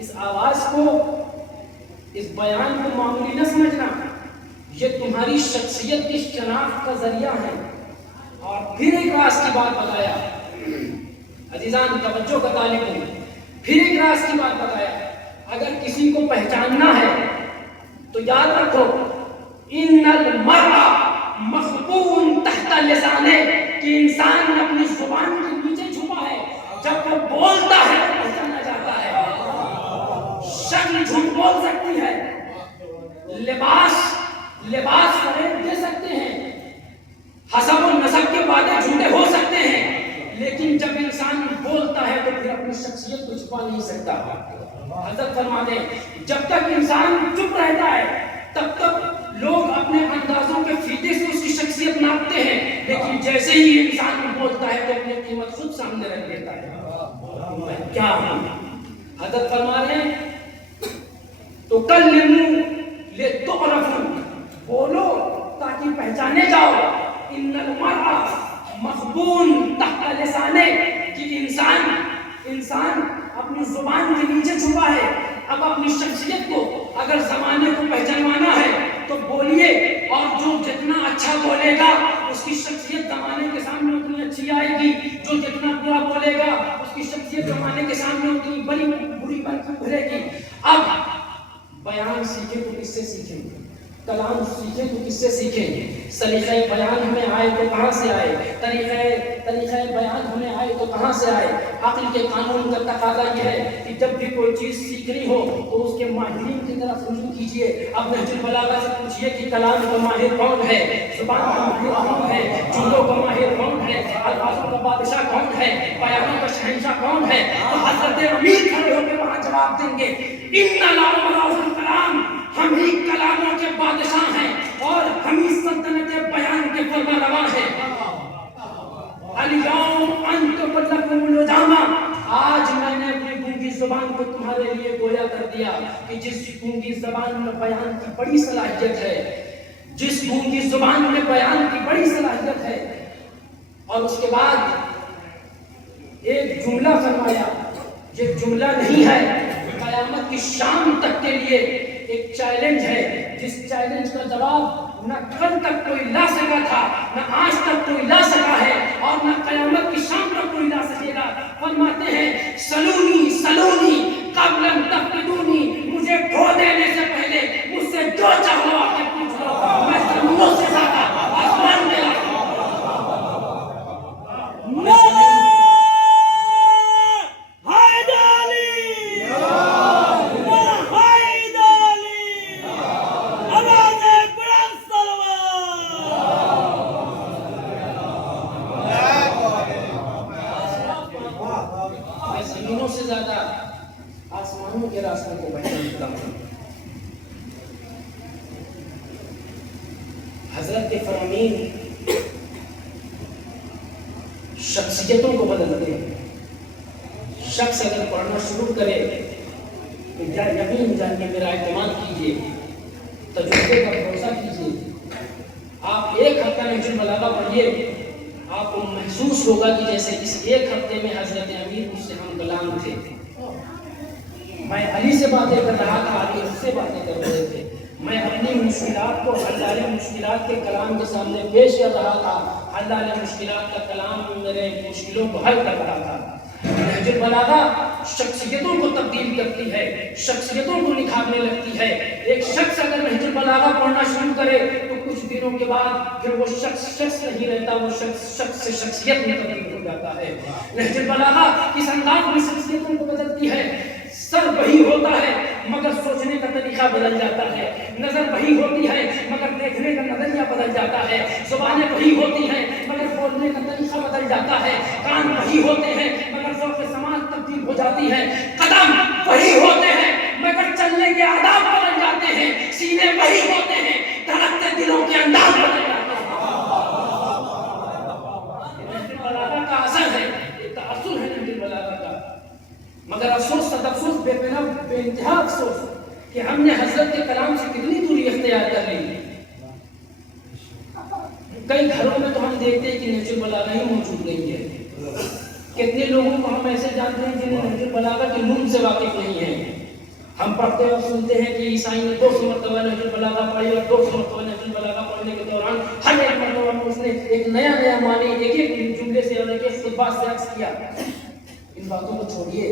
اس آواز کو، اس بیان کو معمولی نہ سمجھنا، یہ تمہاری شخصیت کی شناخت کا ذریعہ ہے۔ اور پھر ایک راز کی بات بتایا، عزیزان توجہ کا طالب ہوں، پھر ایک راز کی بات بتایا، اگر کسی کو پہچاننا ہے تو یاد رکھو، ان المرء مخبون تحت لسانہ، کہ انسان اپنی زبان کے نیچے چھپا ہے، جب وہ بولتا ہے تو پہچانا جاتا ہے۔ شکل جھوٹ بول سکتی ہے، لباس فریب دے سکتے ہیں، حسب و نسب کے وعدے جھوٹے ہو سکتے ہیں، لیکن جب انسان بولتا ہے تو پھر اپنی شخصیت کو چھپا نہیں سکتا۔ حضرت فرماتے ہیں جب تک انسان چپ رہتا ہے تب تک لوگ اپنے اندازوں کے فیتے سے اس کی شخصیت ناپتے ہیں، لیکن جیسے ہی انسان بولتا ہے تو اپنی قیمت خود سامنے رکھ دیتا ہے، میں کیا ہوں۔ حضرت فرما رہے ہیں تو کلموا لتعرفوا، بولو تاکہ پہچانے جاؤ۔ ان المرء مخبون تحت لسانہ، کہ انسان اپنی زبان کے نیچے چھپا ہے۔ اب اپنی شخصیت کو اگر زمانے کو پہچانوانا ہے تو بولیے، اور جو جتنا اچھا بولے گا اس کی شخصیت زمانے کے سامنے اتنی اچھی آئے گی، جو جتنا برا بولے گا اس کی شخصیت زمانے کے سامنے اتنی بری بن کر ابھرے گی۔ اب بیان سیکھیں تو کس سے سیکھیں، کلام سیکھیں تو کس سے سیکھیں، سلیقہ بیان ہمیں آئے تو کہاں سے آئے، طریقہ بیان ہمیں آئے تو کہاں سے آئے۔ عقل کے قانون کا تقاضا یہ ہے کہ جب بھی کوئی چیز سیکھنی ہو تو اس کے ماہرین کی طرف رجوع کیجیے۔ اب نہج البلاغہ سے پوچھئے کہ کلام کا ماہر کون ہے، زبان کا ماہر کون ہے، جملوں کا ماہر کون ہے، الفاظوں کا بادشاہ کون ہے، بیانوں کا شہنشاہ کون ہے، تو حضرت امیر کھڑے ہو کے وہاں جواب دیں گے ان لامراء الکلام، ہم ہی کلاموں کے بادشاہ ہیں اور ہم ہی سلطنت بیان کے فرما روا ہیں۔ الیوم انتم لکم الجامہ، آج میں نے اپنی گونگی زبان کو تمہارے لیے گویا کر دیا کہ جس گونگی زبان میں بیان کی بڑی صلاحیت ہے، جس گونگی زبان میں بیان کی بڑی صلاحیت ہے۔ اور اس کے بعد ایک جملہ فرمایا، یہ جملہ نہیں ہے، قیامت کی شام تک کے لیے ایک چیلنج ہے، جس چیلنج کا جواب نہ کل تک کوئی لا سکا تھا، نہ آج تک کوئی لا سکا ہے، اور نہ قیامت کی شام تک کوئی لا سکے گا۔ فرماتے ہیں سلونی سلونی قبل ان تفقدونی، مجھے کھو دینے سے پہلے مجھ سے جو چاہو آ کے پوچھ لو، میں سمندروں سے زیادہ آسمان میں سے زیادہ آسمانوں کے راستوں کو پہچانتا ہوں۔ حضرت کے فرامین شخصیتوں کو بدلتے ہیں۔ شخص اگر پڑھنا شروع کرے تو یقین جان کے میرا اعتماد کیجیے، تجربے کا بھروسہ کیجیے۔ آپ ایک ہفتہ نہج البلاغہ پڑھیے، آپ کو محسوس ہوگا کہ جیسے اس ایک ہفتے میں حضرت امیر مجھ سے ہم کلام تھے۔ میں علی سے باتیں کر رہا تھا، علی اس سے باتیں کر رہے تھے۔ میں اپنی مشکلات کو حل مشکلات کے کلام کے سامنے پیش کر رہا تھا، حل مشکلات کا کلام میرے مشکلوں کو حل کر رہا تھا۔ نہج البلاغہ شخصیتوں کو تبدیل کرتی ہے، شخصیتوں کو نکھارنے لگتی ہے۔ ایک شخص اگر نہج البلاغہ پڑھنا شروع کرے تو کچھ دنوں کے بعد پھر وہ شخص نہیں رہتا، وہ شخص سے شخصیت میں تبدیل ہو جاتا ہے۔ نہج البلاغہ اس انداز میں شخصیتوں کو بدلتی ہے۔ سر وہی ہوتا ہے مگر سوچنے کا طریقہ بدل جاتا ہے، نظر وہی ہوتی ہے مگر دیکھنے کا نظریہ بدل جاتا ہے، زبانیں وہی ہوتی ہیں مگر بولنے کا طریقہ بدل جاتا ہے، کان وہی ہوتے ہیں مگر ذوق سماعت تبدیل ہو جاتی ہے، قدم وہی ہوتے ہیں مگر چلنے کے آداب بدل جاتے ہیں، سینے وہی ہوتے ہیں دھڑکتے دلوں کے انداز بدل جاتے ہیں۔ نہج البلاغہ کا اثر ہے، یہ تاثر ہے نہج البلاغہ کا۔ مگر افسوس تدفس بے انتہا افسوس کہ ہم نے حضرت کے کلام سے کتنی دوری اختیار کر لی۔ کئی گھروں میں تو ہم دیکھتے ہیں کہ نہج البلاغہ ہی موجود نہیں ہے۔ کتنے لوگوں کو ہم ایسے جانتے ہیں جنہیں نہج البلاغہ کے نون سے واقف نہیں ہیں۔ ہم پڑھتے اور سنتے ہیں کہ عیسائی نے 200 مرتبہ نہج البلاغہ پڑھی اور 200 مرتبہ نہج کرنے کے دوران ہر ایک مرتبہ میں اس نے ایک نیا معنی ایک ایک جملے سے اور ایک ایک خطبہ سے عکس کیا. ان باتوں کو چھوڑیے,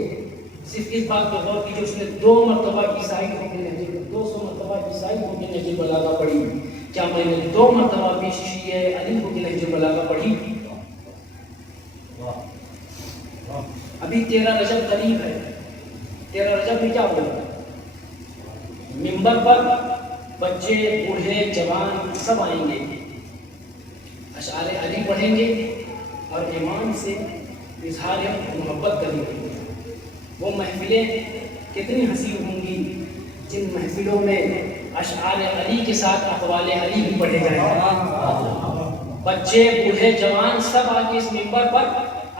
صرف اس بات پر غور کیجیے اس نے 2 مرتبہ عیسائی ہو کے نہج 200 مرتبہ عیسائی ہو کے نہج البلاغہ پڑھی. کیا میں نے 2 مرتبہ بھی شیعہ علی ہو کے نہج البلاغہ پڑھی؟ ابھی 13 رجب قریب ہے. 13 رجب میں کیا ہوگا؟ ممبر پر بچے بوڑھے جوان سب آئیں گے, اشعار علی پڑھیں گے اور ایمان سے اظہار محبت کریں گے. وہ محفلیں کتنی حسین ہوں گی جن محفلوں میں اشعار علی کے ساتھ اقوال علی بھی پڑھے جائیں گے. بچے بوڑھے جوان سب آ کے اس ممبر پر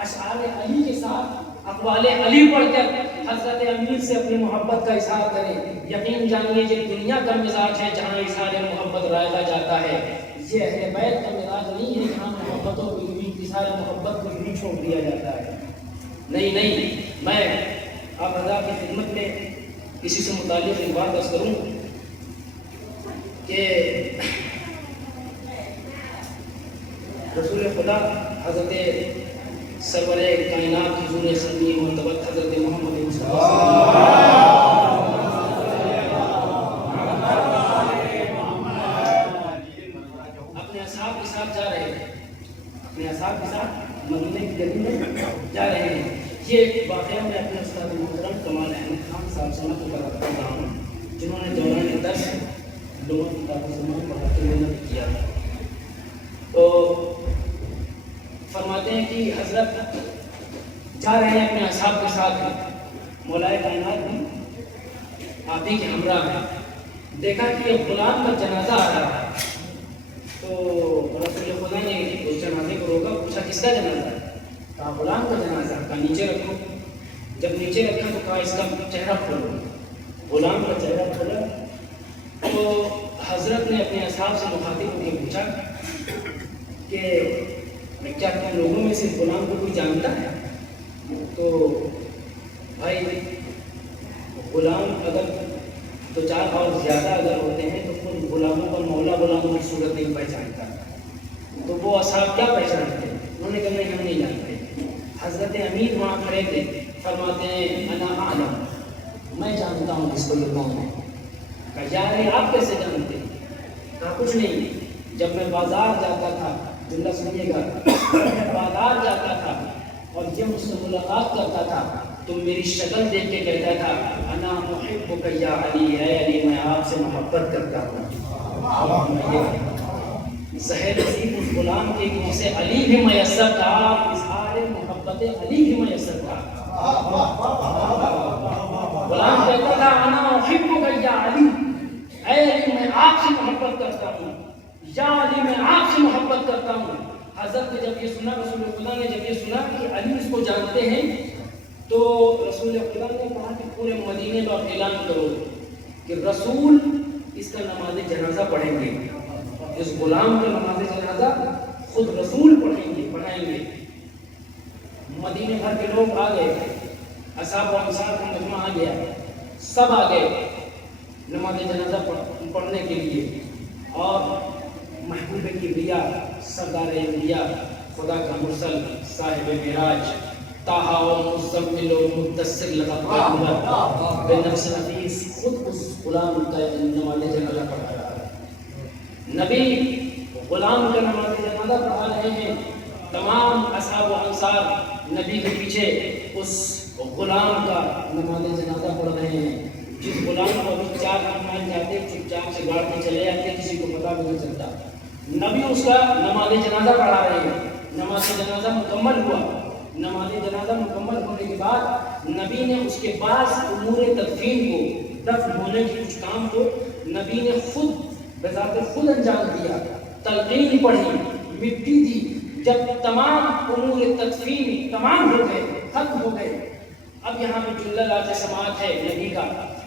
اشعار علی کے ساتھ اقوال علی پڑھ کر حضرت امیر سے اپنی محبت کا اظہار کریں. یقین جانیے یہ دنیا کا مزاج ہے جہاں اظہار محبت رائجا جاتا ہے. یہ اہل بیت کا مزاج نہیں ہے جہاں محبتوں کو اظہار محبت کو بھی چھوڑ دیا جاتا ہے. نہیں, میں آپ حضرات کی خدمت میں اسی سے متعلق ایک بات عرض کروں کہ رسول خدا حضرت سرور کائنات حضور سنی مرتبت حضرت محمد اپنے اصحاب کے ساتھ جا رہے ہیں, اپنے اصحاب کے ساتھ مدینے کی گلی میں جا رہے ہیں. یہ واقعہ میں اپنے استاد محترم کمال احمد خان صاحب سے نقل کر رہا ہوں جنہوں نے دوران درس لوگوں کی کتاب زمان پڑھاتے ہوئے نقل کیا. تو فرماتے ہیں کہ حضرت جا رہے ہیں اپنے اصحاب کے ساتھ, مولائے کائنات بھی آپ ہی کے ہمراہ ہیں. دیکھا کہ ایک غلام کا جنازہ آ رہا ہے تو رسول خدا نے اس جنازے کو روکا, پوچھا کس کا جنازہ ہے؟ کہا غلام کا جنازہ. کہا نیچے رکھو. جب نیچے رکھا تو کہا اس کا چہرہ کھولو. غلام کا چہرہ کھولا تو حضرت نے اپنے اصحاب سے مخاطب ہو کے پوچھا کہ کیا تم لوگوں میں سے غلام کو کوئی جانتا ہے؟ تو بھائی غلام اگر 2-4 اور زیادہ اگر ہوتے ہیں تو خود غلاموں پر مولا غلاموں کی صورت نہیں پہچانتا. تو وہ اصحاب کیا پہچانتے ہیں؟ انہوں نے کہا نہیں ہم نہیں جانتے. حضرت امیر وہاں کھڑے تھے, فرماتے ہیں انا اعلم, میں جانتا ہوں کس کو یہ کون ہے. کہا یار آپ کیسے جانتے؟ کہا کچھ نہیں, جب میں بازار جاتا تھا, جملہ سنیے گا, میں بازار جاتا تھا اور یہ مجھ سے ملاقات کرتا تھا تو میری شکل دیکھ کے کہتا تھا انا محبک یا علی, اے علی میں آپ سے محبت کرتا ہوں. ظاہر نصیب اس غلام کے کہ جسے علی بھی میسر تھا, اظہار محبت علی بھی میسر تھا. غلام کہتا تھا انا محبک یا علی, اے علی میں آپ سے محبت کرتا ہوں, یا علی میں آپ سے محبت کرتا ہوں. حضرت نے جب یہ سنا, رسول خدا نے جب یہ سنا کہ علی اس کو جانتے ہیں تو رسول خدا نے کہا کہ پورے مدینے کا اعلان کرو کہ رسول اس کا نماز جنازہ پڑھیں گے. اس غلام کا نماز جنازہ خود رسول پڑھائیں گے. مدینے بھر کے لوگ آ گئے, اصحاب و انصار کا مجمع آ گیا, سب آ گئے نماز جنازہ پڑھنے کے لیے. اور محبوب کبریا سردار انبیاء خدا کا مرسل صاحب معراج طٰہٰ و مزمل و مدثر لقد پیغمبر بے نفس نفیس خود اس غلام کا نماز جنازہ پڑھا رہا ہے. نبی غلام کا نماز جنازہ پڑھا رہے ہیں. تمام اصحاب و انصار نبی کے پیچھے اس غلام کا نماز جنازہ پڑھ رہے ہیں. جس غلام کو ابھی 4 مہمان جاتے چپ چاپ سے گاڑ کے چلے جاتے, کسی کو پتہ بھی نہیں چلتا. نبی اس کا نماز جنازہ پڑھا رہے ہیں. نماز جنازہ مکمل ہوا. نماز جنازہ مکمل ہونے کے بعد نبی نے اس کے بعض امور تدفین کو, دفن ہونے کے کچھ کام کو نبی نے خود بذات خود انجام دیا. تلقین پڑھی, مٹی دی. جب تمام امور تدفین تمام ہو گئے, ختم ہو گئے, اب یہاں پہ جملہ لاتے سماعت ہے نبی کا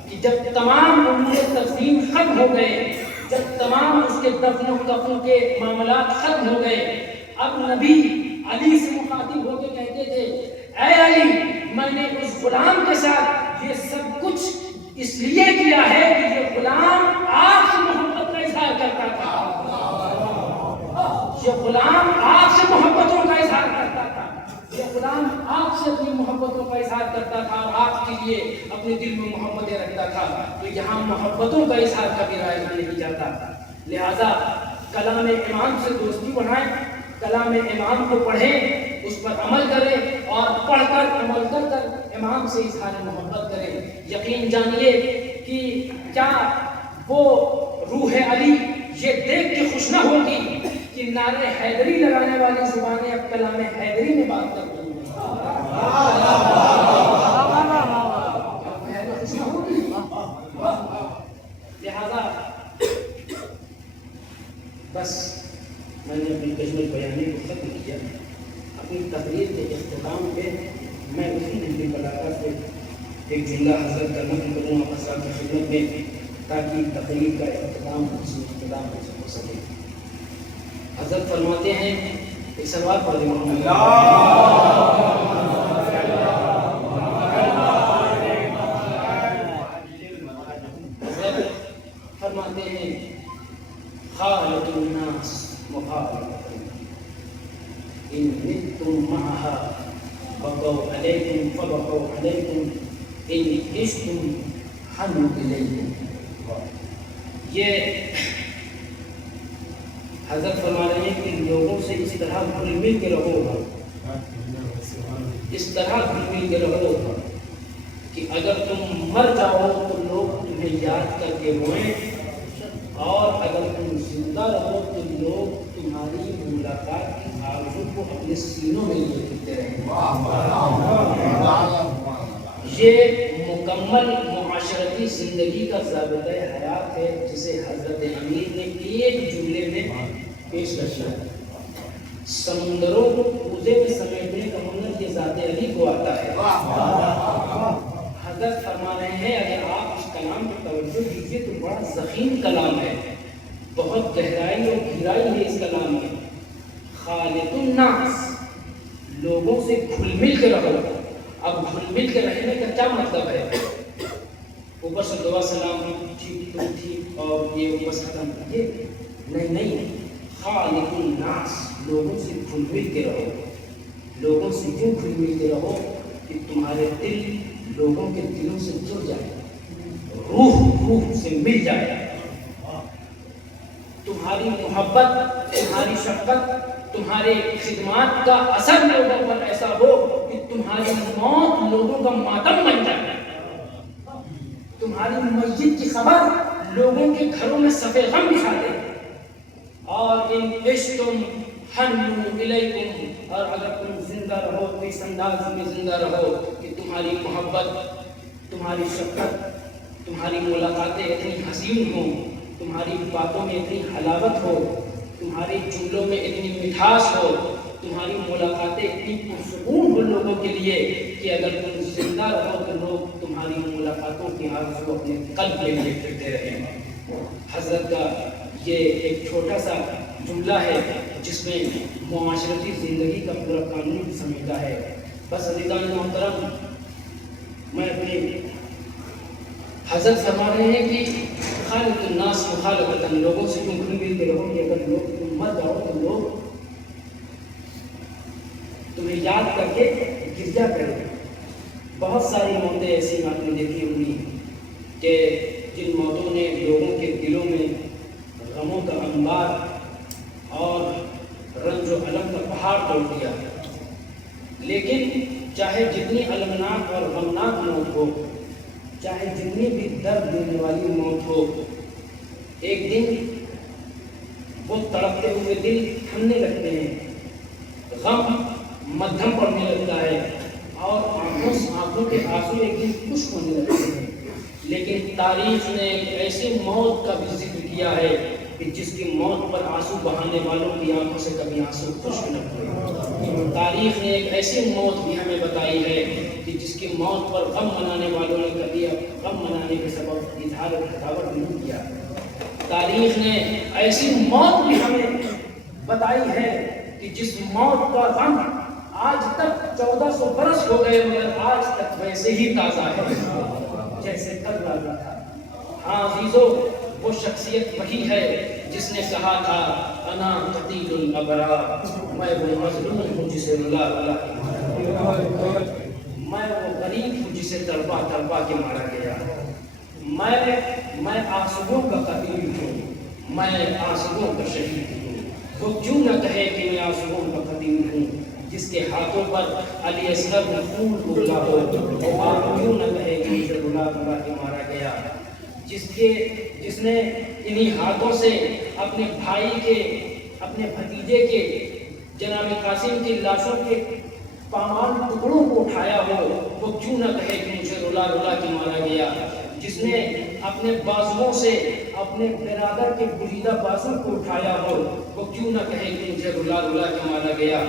کہ جب تمام امور تدفین ختم ہو گئے, جب تمام اس کے دفن و کفن کے معاملات ختم ہو گئے, اب نبی علی سے مخاطب ہو کے کہتے تھے اے علی میں نے اس غلام کے ساتھ یہ سب کچھ اس لیے کیا ہے کہ یہ غلام آپ سے محبت کا اظہار کرتا تھا. یہ غلام آپ سے محبتوں کا اظہار کرتا تھا، یہ غلام آپ سے اپنی محبتوں کا اظہار کرتا تھا اور آپ کے لیے اپنے دل میں محبتیں رکھتا تھا، تو یہاں محبتوں کا اظہار کبھی رائج نہیں جاتا۔ لہذا کلام امام سے دوستی بنائیں، کلام امام کو پڑھیں، اس پر عمل کریں اور پڑھ کر عمل کر کر امام سے اظہار محبت کریں۔ یقین جانیے کہ کیا وہ روح علی یہ دیکھ کے خوش نہ ہوگی کہ نعرے حیدری لگانے والی زبانیں اب کلام حیدری میں بات کر رہی ہیں۔ خوش نہ ہوگی؟ لہذا بس میں نے اپنی کشمیر بیانی کو ختم کیا۔ اپنی تقریر کے اختتام پہ میں اسی دلی کلاکار سے ایک جملہ حضرت کا نقل کروں آپ حضرات کی خدمت میں، تاکہ تقریر کا اختتام اختتام ہو سکے۔ حضرت فرماتے ہیں، ایک سوال پڑھ دیں محمد حضرت فرماتے ہیں، خالق الناس مخالقۃ ان متم معها بقوا علیکم فبقوا علیکم ان عشتم حنوا الیکم۔ یہ حضرت فرما رہے ہیں کہ لوگوں سے اس طرح گھل مل کے رہو، اس طرح گھل مل کے رہو کہ اگر تم مر جاؤ تو لوگ تمہیں یاد کر کے روئیں، اور اگر تم زندہ رہو تو لوگ تمہاری ملاقات کی آرزو کو اپنے سینوں میں لیے پھرتے رہیں۔ یہ مکمل معاشرتی زندگی کا ضابطۂ حیات ہے، جسے حضرت امیر نے ایک جملے میں پیش کیا ہے۔ سمندروں کو کوزے میں سمیٹنے کا ہنر یہ ذات علی کو آتا ہے۔ حضرت فرما رہے ہیں اگر آپ اس کلام پہ توجہ دیجیے تو بڑا ضخیم کلام ہے، بہت گہرائی اور گہرائی ہے اس کلام میں۔ خالق الناس، لوگوں سے گھل مل کے رہو۔ اب گھل مل کے رہنے کا کیا مطلب ہے؟ اوپر سے دعا سلام ٹھیک ٹھیک اور یہ اوپر سے ختم کیجیے، نہیں، خالق الناس، لوگوں سے گھل مل کے رہو، لوگوں سے یوں گھل مل کے رہو کہ تمہارے دل لوگوں کے دلوں سے جڑ جائے، روح سے مل جائے، تمہاری محبت، تمہاری شفقت، تمہارے خدمات کا اثر لوگوں پر ایسا ہو کہ تمہاری موت لوگوں کا ماتم بن جائے، تمہاری مسجد کی خبر لوگوں کے گھروں میں صف غم بچھا دے، اور ان عشتم حنوا الیکم، اور اگر تم زندہ رہو تو اس انداز میں زندہ رہو کہ تمہاری محبت، تمہاری شفقت، تمہاری ملاقاتیں اتنی حسین ہوں، تمہاری باتوں میں اتنی حلاوت ہو، تمہارے جملوں میں اتنی مٹھاس ہو، تمہاری ملاقاتیں اتنی پرسکون ہو لوگوں کے لیے کہ اگر تم زندہ رہو تو لوگ تمہاری ملاقاتوں کی آرزو اپنے قلب میں لیے پھرتے رہیں۔ حضرت کا یہ ایک چھوٹا سا جملہ ہے جس میں معاشرتی زندگی کا پورا قانون سمجھتا ہے۔ بس عزیزان محترم، میں اپنے حضرت فرما رہے ہیں کہ خالق الناس مخالقۃ، لوگوں سے تم گھل مل کے رہو کہ اگر لوگ تم مر جاؤ تو لوگ تمہیں یاد کر کے گرجا کریں۔ بہت ساری موتیں ایسی آپ نے دیکھی ہوں گی کہ جن موتوں نے لوگوں کے دلوں میں غموں کا انبار اور رنج و الم کا پہاڑ توڑ دیا، لیکن چاہے جتنی المناک اور غمناک موت ہو، چاہے جتنی بھی درد دینے والی موت ہو، ایک دن وہ تڑپتے ہوئے دل تھمنے لگتے ہیں، غم مدھم پڑنے لگتا ہے اور آنکھوں کے آنسو ایک دن خشک ہونے لگتے ہیں۔ لیکن تاریخ نے ایک ایسی موت کا بھی ذکر کیا ہے کہ جس کی موت پر آنسو بہانے والوں کی آنکھوں سے کبھی آنسو خشک نہ ہوئے۔ تاریخ نے ایک ایسی موت بھی ہمیں بتائی ہے کہ جس کی موت پر غم منانے والوں نے کبھی غم منانے کے سبب اظہار خطاوت نہیں کیا۔ تاریخ نے ایسی موت بھی ہمیں بتائی ہے کہ جس موت کا غم آج تک 1400 برس ہو گئے مگر آج تک ویسے ہی تازہ ہے جیسے کل لگا تھا۔ ہاں عزیزو، وہ شخصیت وہی ہے جس نے کہا تھا انا قتیل الابرار، میں وہ مظلوم ہوں جسے رلا رلا کے مارا گیا، میں وہ غریب ہوں جسے تڑپا تڑپا کے مارا گیا، میں آنسوؤں کا قتیل ہوں، میں آنسوؤں کا شہید ہوں۔ وہ کیوں نہ کہے کہ میں آنسوؤں کا قتیل ہوں جس کے ہاتھوں پر علی اصغر میں خون اگلا ہو، وہ آپ کیوں نہ کہے کہ مجھے رلا رلا کے مارا گیا، جس نے انہی ہاتھوں سے اپنے بھائی کے، اپنے بھتیجے کے، جناب قاسم کی لاشوں کے پامال ٹکڑوں کو اٹھایا ہو، وہ کیوں نہ کہے کہ مجھے رلا رلا کے مارا گیا، جس نے اپنے بازوؤں سے اپنے برادر کے بریدہ بازو کو اٹھایا ہو، وہ کیوں نہ کہے کہ مجھے رلا رلا کے مارا گیا،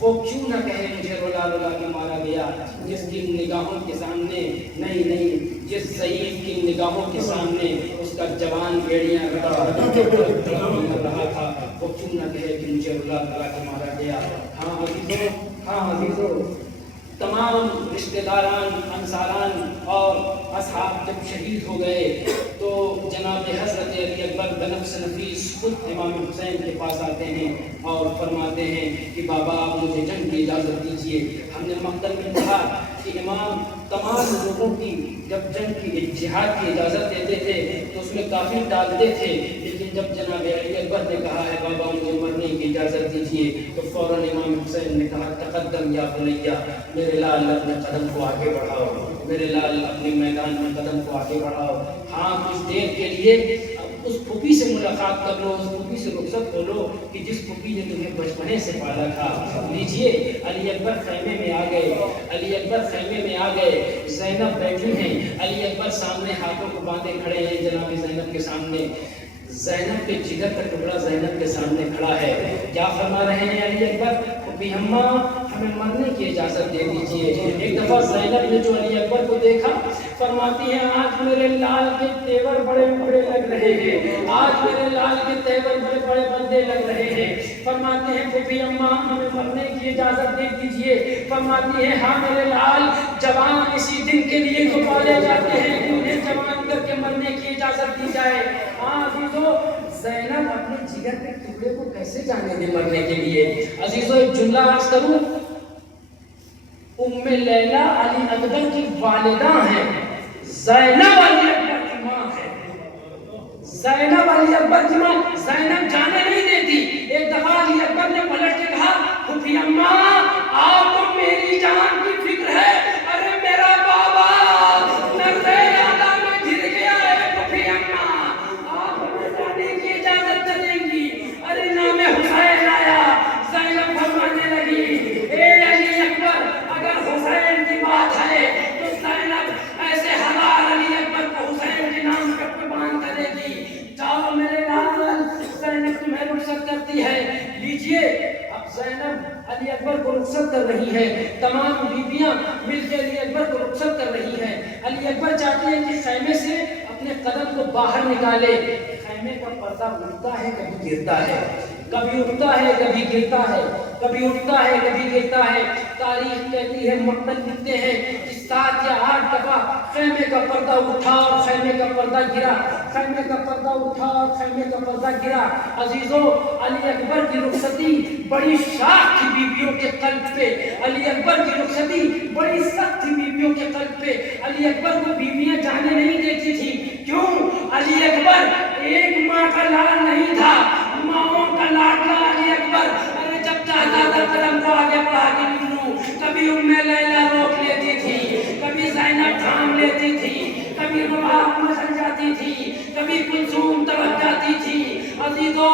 وہ کیوں نہ کہے مجھے رلا رلا کے مارا گیا، جس کی نگاہوں کے سامنے نہیں جس ضعیف کی نگاہوں کے سامنے اس کا جوان بیڑیاں رہا تھا، وہ کیوں نہ کہے کہ مجھے رلا رلا کے مارا گیا۔ ہاں عزیزو، تمام رشتہ داران، انصاران اور اصحاب جب شہید ہو گئے تو جناب حضرت علی اکبر بنفس نفیس خود امام حسین کے پاس آتے ہیں اور فرماتے ہیں کہ بابا آپ مجھے جنگ کی اجازت دیجیے۔ ہم نے مقتل میں کہا کہ امام تمام لوگوں کی جب جنگ کی جہاد کی اجازت دیتے تھے تو اس میں کافی ڈالتے تھے، لیکن جب جناب علی اکبر نے کہا ہے بابا مجھے مرنے کی اجازت دیجیے تو فوراً امام حسین نے کہا تقدم یا بنیا، میرے لال اپنے قدم کو آگے بڑھاؤ، میرے لال اپنے میدان میں قدم کو آگے بڑھاؤ۔ ہاں کچھ دیر کے لیے اس پھوپھی سے ملاقات کر لو، اس پھوپھی سے رخصت ہو لو کہ جس پھوپھی نے تمہیں بچپنے سے پالا تھا۔ لیجئے علی اکبر خیمے میں آ گئے، علی اکبر خیمے میں آ گئے، زینب بیٹھی ہیں، علی اکبر سامنے ہاتھوں کو باندھے کھڑے ہیں جناب زینب کے سامنے، زینب کے جگر کا ٹکڑا زینب کے سامنے کھڑا ہے۔ کیا فرما رہے ہیں علی اکبر؟ پھوپھی اماں ہمیں مرنے کی اجازت دے دیجیے۔ ایک دفعہ زینب نے جو علی اکبر کو دیکھا فرماتی ہیں آج میرے لال کے تیور بڑے بڑے لگ رہے ہیں، آج میرے لال کے تیور بڑے بڑے بندے لگ رہے ہیں۔ فرماتے ہیں پھوپھی اماں ہمیں مرنے کی اجازت دے دیجیے۔ فرماتی ہیں ہاں میرے لال، جوان اسی دن کے لیے تو پالے جاتے ہیں کہ انہیں جوان کر کے مرنے کی اجازت دی جائے۔ ہاں عزیزو، زینب اپنے جگر کے ٹکڑے کو کیسے جانے دے مرنے کے لیے؟ عزیزو ایک جملہ عرض کروں، ام لیلہ علی اکبر کی والدہ ہیں، زینب علی اکبر کی ماں ہے، زینب علی اکبر کی ماں، زینب جانے نہیں دیتی۔ ایک دفعہ علی اکبر نے پلٹ کے کہا پھوپھی اماں آپ کو میری جان کی فکر ہے، ارے میرا بابا نظر اعلیٰ میں گر گیا ہے، پھوپھی اماں آپ ہمیں جانے کی اجازت دیں گی؟ ارے نام حسین آیا، زینب فرمانے لگی اے علی اکبر اگر حسین کی بات ہے تو زینب ایسے ہزار علی اکبر کو حسین کے نام پر قربان کرے گی۔ جاؤ میرے لال، زینب تمہیں رخصت کرتی ہے۔ لیجئے اب زینب علی اکبر کو رخصت کر رہی ہے، تمام بیویاں مل کے علی اکبر کو رخصت کر رہی ہیں۔ علی اکبر چاہتے ہیں کہ خیمے سے اپنے قدم کو باہر نکالے، خیمے کا پردہ اٹھتا ہے کبھی گرتا ہے، کبھی اٹھتا ہے کبھی گرتا ہے، کبھی اٹھتا ہے کبھی گرتا ہے۔ تاریخ کہتی ہے، مقتل لکھتے ہیں کہ 7 یا 8 دفعہ خیمے کا پردہ اٹھا اور خیمے کا پردہ گرا، خیمے کا پردہ اٹھا اور خیمے کا پردہ گرا۔ عزیزو، علی اکبر کی رخصتی بڑی شاخ تھی بیویوں کے قلب پہ، علی اکبر کی رخصتی بڑی سخت تھی بیویوں کے قلب پہ۔ علی اکبر کو بیویاں جانے نہیں دیتی تھی، کیوں؟ علی اکبر ایک ماں کا لاڈ نہیں تھا، ماؤں کا لاڈلا علی اکبر۔ ارے جب چاہتا تھا قدم کو آگے بڑھا کے نکلوں، کبھی ام لیلہ روک لیتی تھی، کبھی زینب تھام لیتی تھی، کبھی رباب مچل جاتی تھی، کبھی کلثوم تڑپ جاتی تھی۔ عزیزو،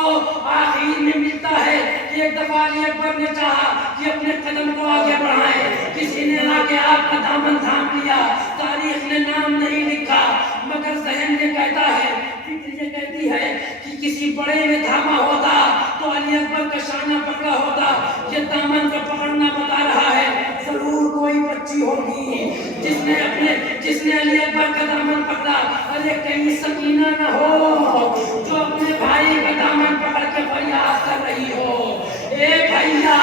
آخر میں ملتا ہے کہ ایک دفعہ علی اکبر نے چاہا کہ اپنے قدم کو آگے بڑھائیں، کسی نے آگے آپ کا دامن تھام لیا، تاریخ نے نام نہیں لکھا، مگر ذہن یہ کہتا ہے، فکر یہ کہتی ہے کہ کسی بڑے نے تھاما ہوتا تو علی اکبر کا شانہ پکڑا ہوتا۔ یہ دامن کا پکڑنا بتا رہا ہے ضرور کوئی بچی ہوگی جس نے علی اکبر کا دامن پکڑا۔ ارے کہیں سکینہ نہ ہو جو اپنے بھائی کا دامن پکڑ کے فریاد کر رہی ہو، اے بھیا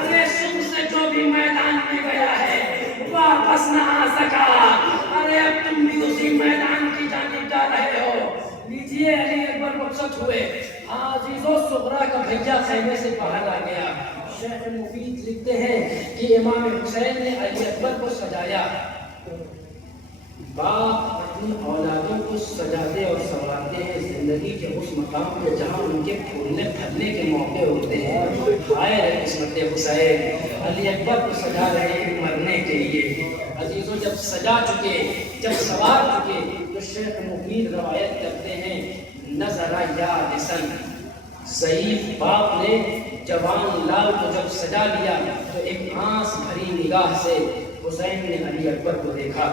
ارے صبح سے جو بھی میدان میں گیا ہے واپس نہ آ سکا، ارے اب تم بھی اسی میدان کی جانب جا رہے ہو۔ مت ہوئے. عزیزو صغرا کا بھیا خیمے سے باہر آ گیا. شیخ مفید لکھتے ہیں کہ امام حسین نے علی اکبر کو سجایا. باپ اپنی اولادوں کو سجاتے اور سنوارتے ہیں زندگی کے اس مقام پہ جہاں ان کے پھولنے پھلنے کے موقع ہوتے ہیں. ہائے قسمت حسین، علی اکبر کو سجا رہے ہیں مرنے کے لیے. عزیزوں جب سجا چکے، جب سوار چکے تو شیخ مفید روایت کرتے ہیں نظر یا لسن، ضعیف باپ نے جوان لال کو جب سجا لیا تو ایک آنس بھری نگاہ سے حسین نے علی اکبر کو دیکھا.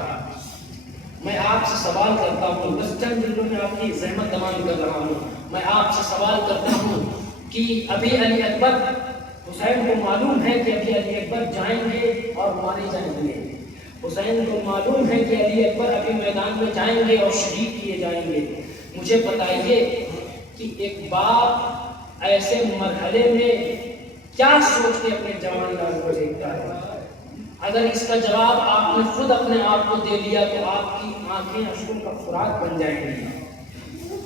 میں آپ سے سوال کرتا ہوں، بس چند دنوں میں آپ کی زحمت تمام کر رہا ہوں. میں آپ سے سوال کرتا ہوں کہ ابھی علی اکبر، حسین کو معلوم ہے کہ ابھی علی اکبر جائیں گے اور مارے جائیں گے. حسین کو معلوم ہے کہ علی اکبر ابھی میدان میں جائیں گے اور شہید کیے جائیں گے. مجھے بتائیے کہ ایک باپ ایسے مرحلے میں کیا سوچ کے اپنے جوان لال کو دیکھتا ہے؟ اگر اس کا جواب آپ نے خود اپنے آپ کو دے لیا تو آپ کی آنکھیں اشکوں کا خوراک بن جائیں گی.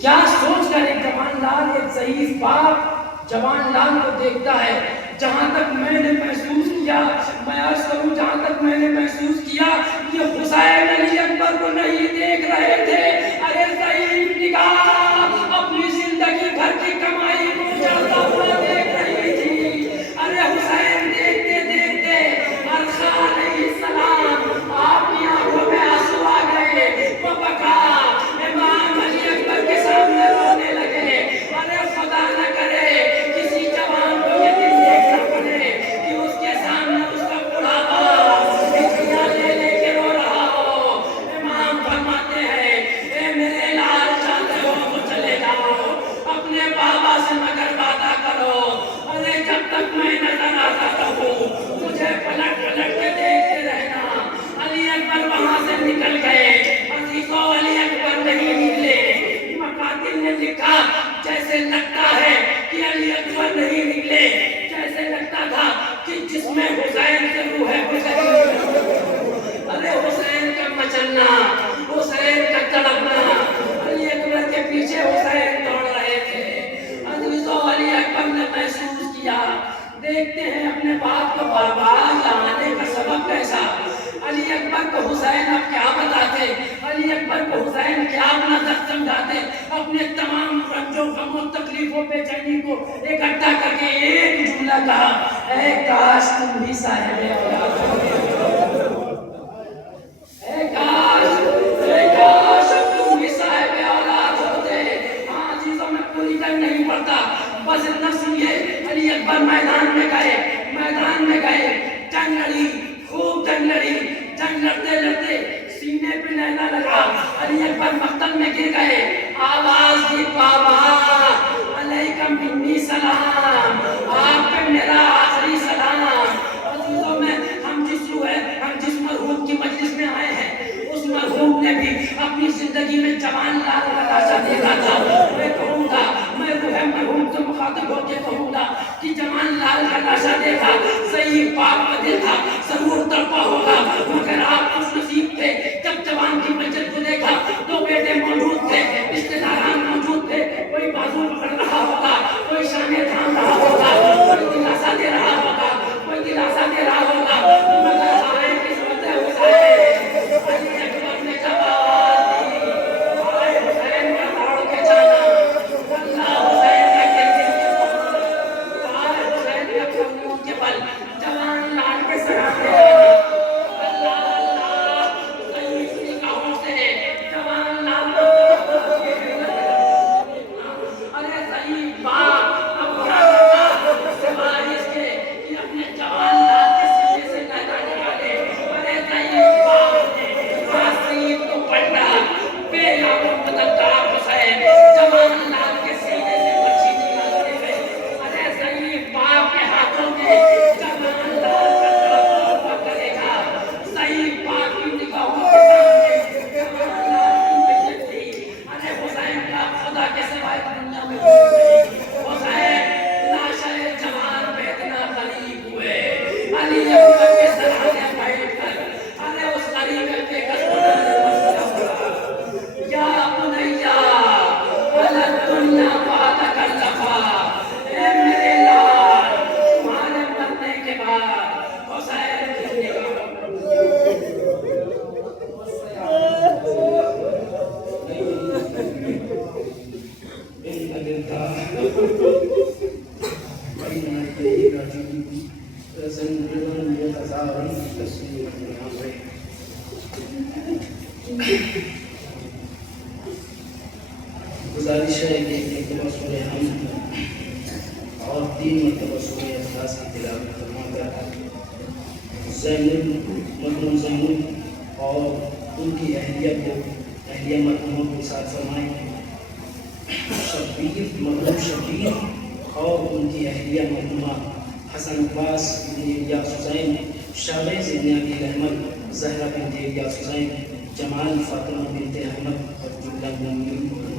کیا سوچ کر ایک جوان لال، ایک ضعیف باپ جوان لال کو دیکھتا ہے؟ جہاں تک میں نے محسوس کیا، میں عرض کروں جہاں تک میں نے محسوس کیا، یہ حسین علی اکبر کو نہیں دیکھ رہے تھے. ارے ضعیف نگاہ اپنی زندگی بھر کی کمائی کو جاتا ہوا دیکھ رہی تھی. ارے حسین دیکھتے دیکھتے علیہ السلام آپ کی آنکھوں میں آنسو آ گئے. وہ بکا امام علی اکبر کے سامنے رونے لگے. ارے خدا نہ کرے کسی جوان کو یہ دن دیکھنا پڑے کہ اس کے سامنے اس کا بڑھاپا ہتھیلیاں لے لے کے رو رہا ہو. امام فرماتے ہیں اے میرے لال چاہتے ہو تو چلے جاؤ، اپنے بابا سے مگر وعدہ کرو. ارے جب تک میں نظر آتا رہوں مجھے پلٹ پلٹ کے دیکھتے رہنا. علی اکبر وہاں سے نکل گئے. عزیزو علی اکبر نہیں نکلے. مقاتل نے لکھا جیسے لگتا ہے کہ علی اکبر نہیں نکلے، جیسے لگتا تھا کہ جس میں حسین سے روح حسین. ارے حسین کا مچلنا، حسین کا تڑپنا، علی اکبر کے پیچھے حسین دوڑ رہے تھے. عزیزو علی اکبر نے محسوس کیا. دیکھتے ہیں اپنے باپ کو بابا آنے کا سبب کیسا. علی اکبر کو حسین اب کیا بتاتے، علی اکبر کو حسین کیا اپنا درد سمجھاتے. اپنے تمام رنجوں غموں تکلیفوں بے چینی کو اکٹھا کر کے ایک جملہ کہا، اے کاش تم بھی صاحب اولاد ہوتے. اے کاش تم بھی صاحب اولاد ہوتے. ہاں عزیزوں میں پوری جنگ نہیں پڑتا، بس اتنا سنیے. علی اکبر میدان میں گئے، جنگ لڑی، خوب جنگ لڑی. جنگ لڑتے لڑتے سینے پہ لینا لگا. علی اکبر مقتل میں گر گئے. آواز دی بابا علیکم منی سلام، آپ پہ میرا آخری سلام. عزیزوں میں ہم جس مرحوم کی مجلس میں آئے ہیں اس مرحوم نے بھی اپنی زندگی میں جوان لال کا لاشا دیکھا تھا. میں کہوں گا، میں روح مرحوم سے مخاطب ہو کے کہوں گا کہ جوان لال کا لاشا دیکھا، صحیح باپ کا دیکھا، ضرور تڑپا ہوگا. مگر آپ خوش نصیب تھے جب جوان کی منزل کو دیکھا. دو بیٹے موجود تھے، رشتے داران موجود تھے. کوئی بازو پکڑ رہا ہوگا، کوئی شانے تھام رہا ہوگا، کوئی دلاسا دے رہا ہوگا، کوئی دلاسا دے رہا ہوگا. مگر ہائے قسمت حسین، علی اکبر نے جواب دی. ہائے حسین کا دوڑ کے جانا، اللہ حسین کا کہتے ہائے حسین کا کھولیوں کے بل جوان لال کے سرانے. اللہ اللہ وإنا إليه راجعون زنجرا يتزاوي تسليما لأمره گزارش ہے کہ ایک مرتبہ سورہ حمد اور 3 مرتبہ سورہ اخلاص کی تلاوت فرما کر زینب مرحوم زینب اور ان کی اہلیہ مرحوموں کے ساتھ فرمائیں شبیر مرحوم شبیر اور ان کی اہلیہ مرحومہ حسن عباس بن الیاس حسین شاہیز ابن ابی احمد زہرا بنت الیاس حسین جمال فاطمہ بنت احمد اور جملہ مومنین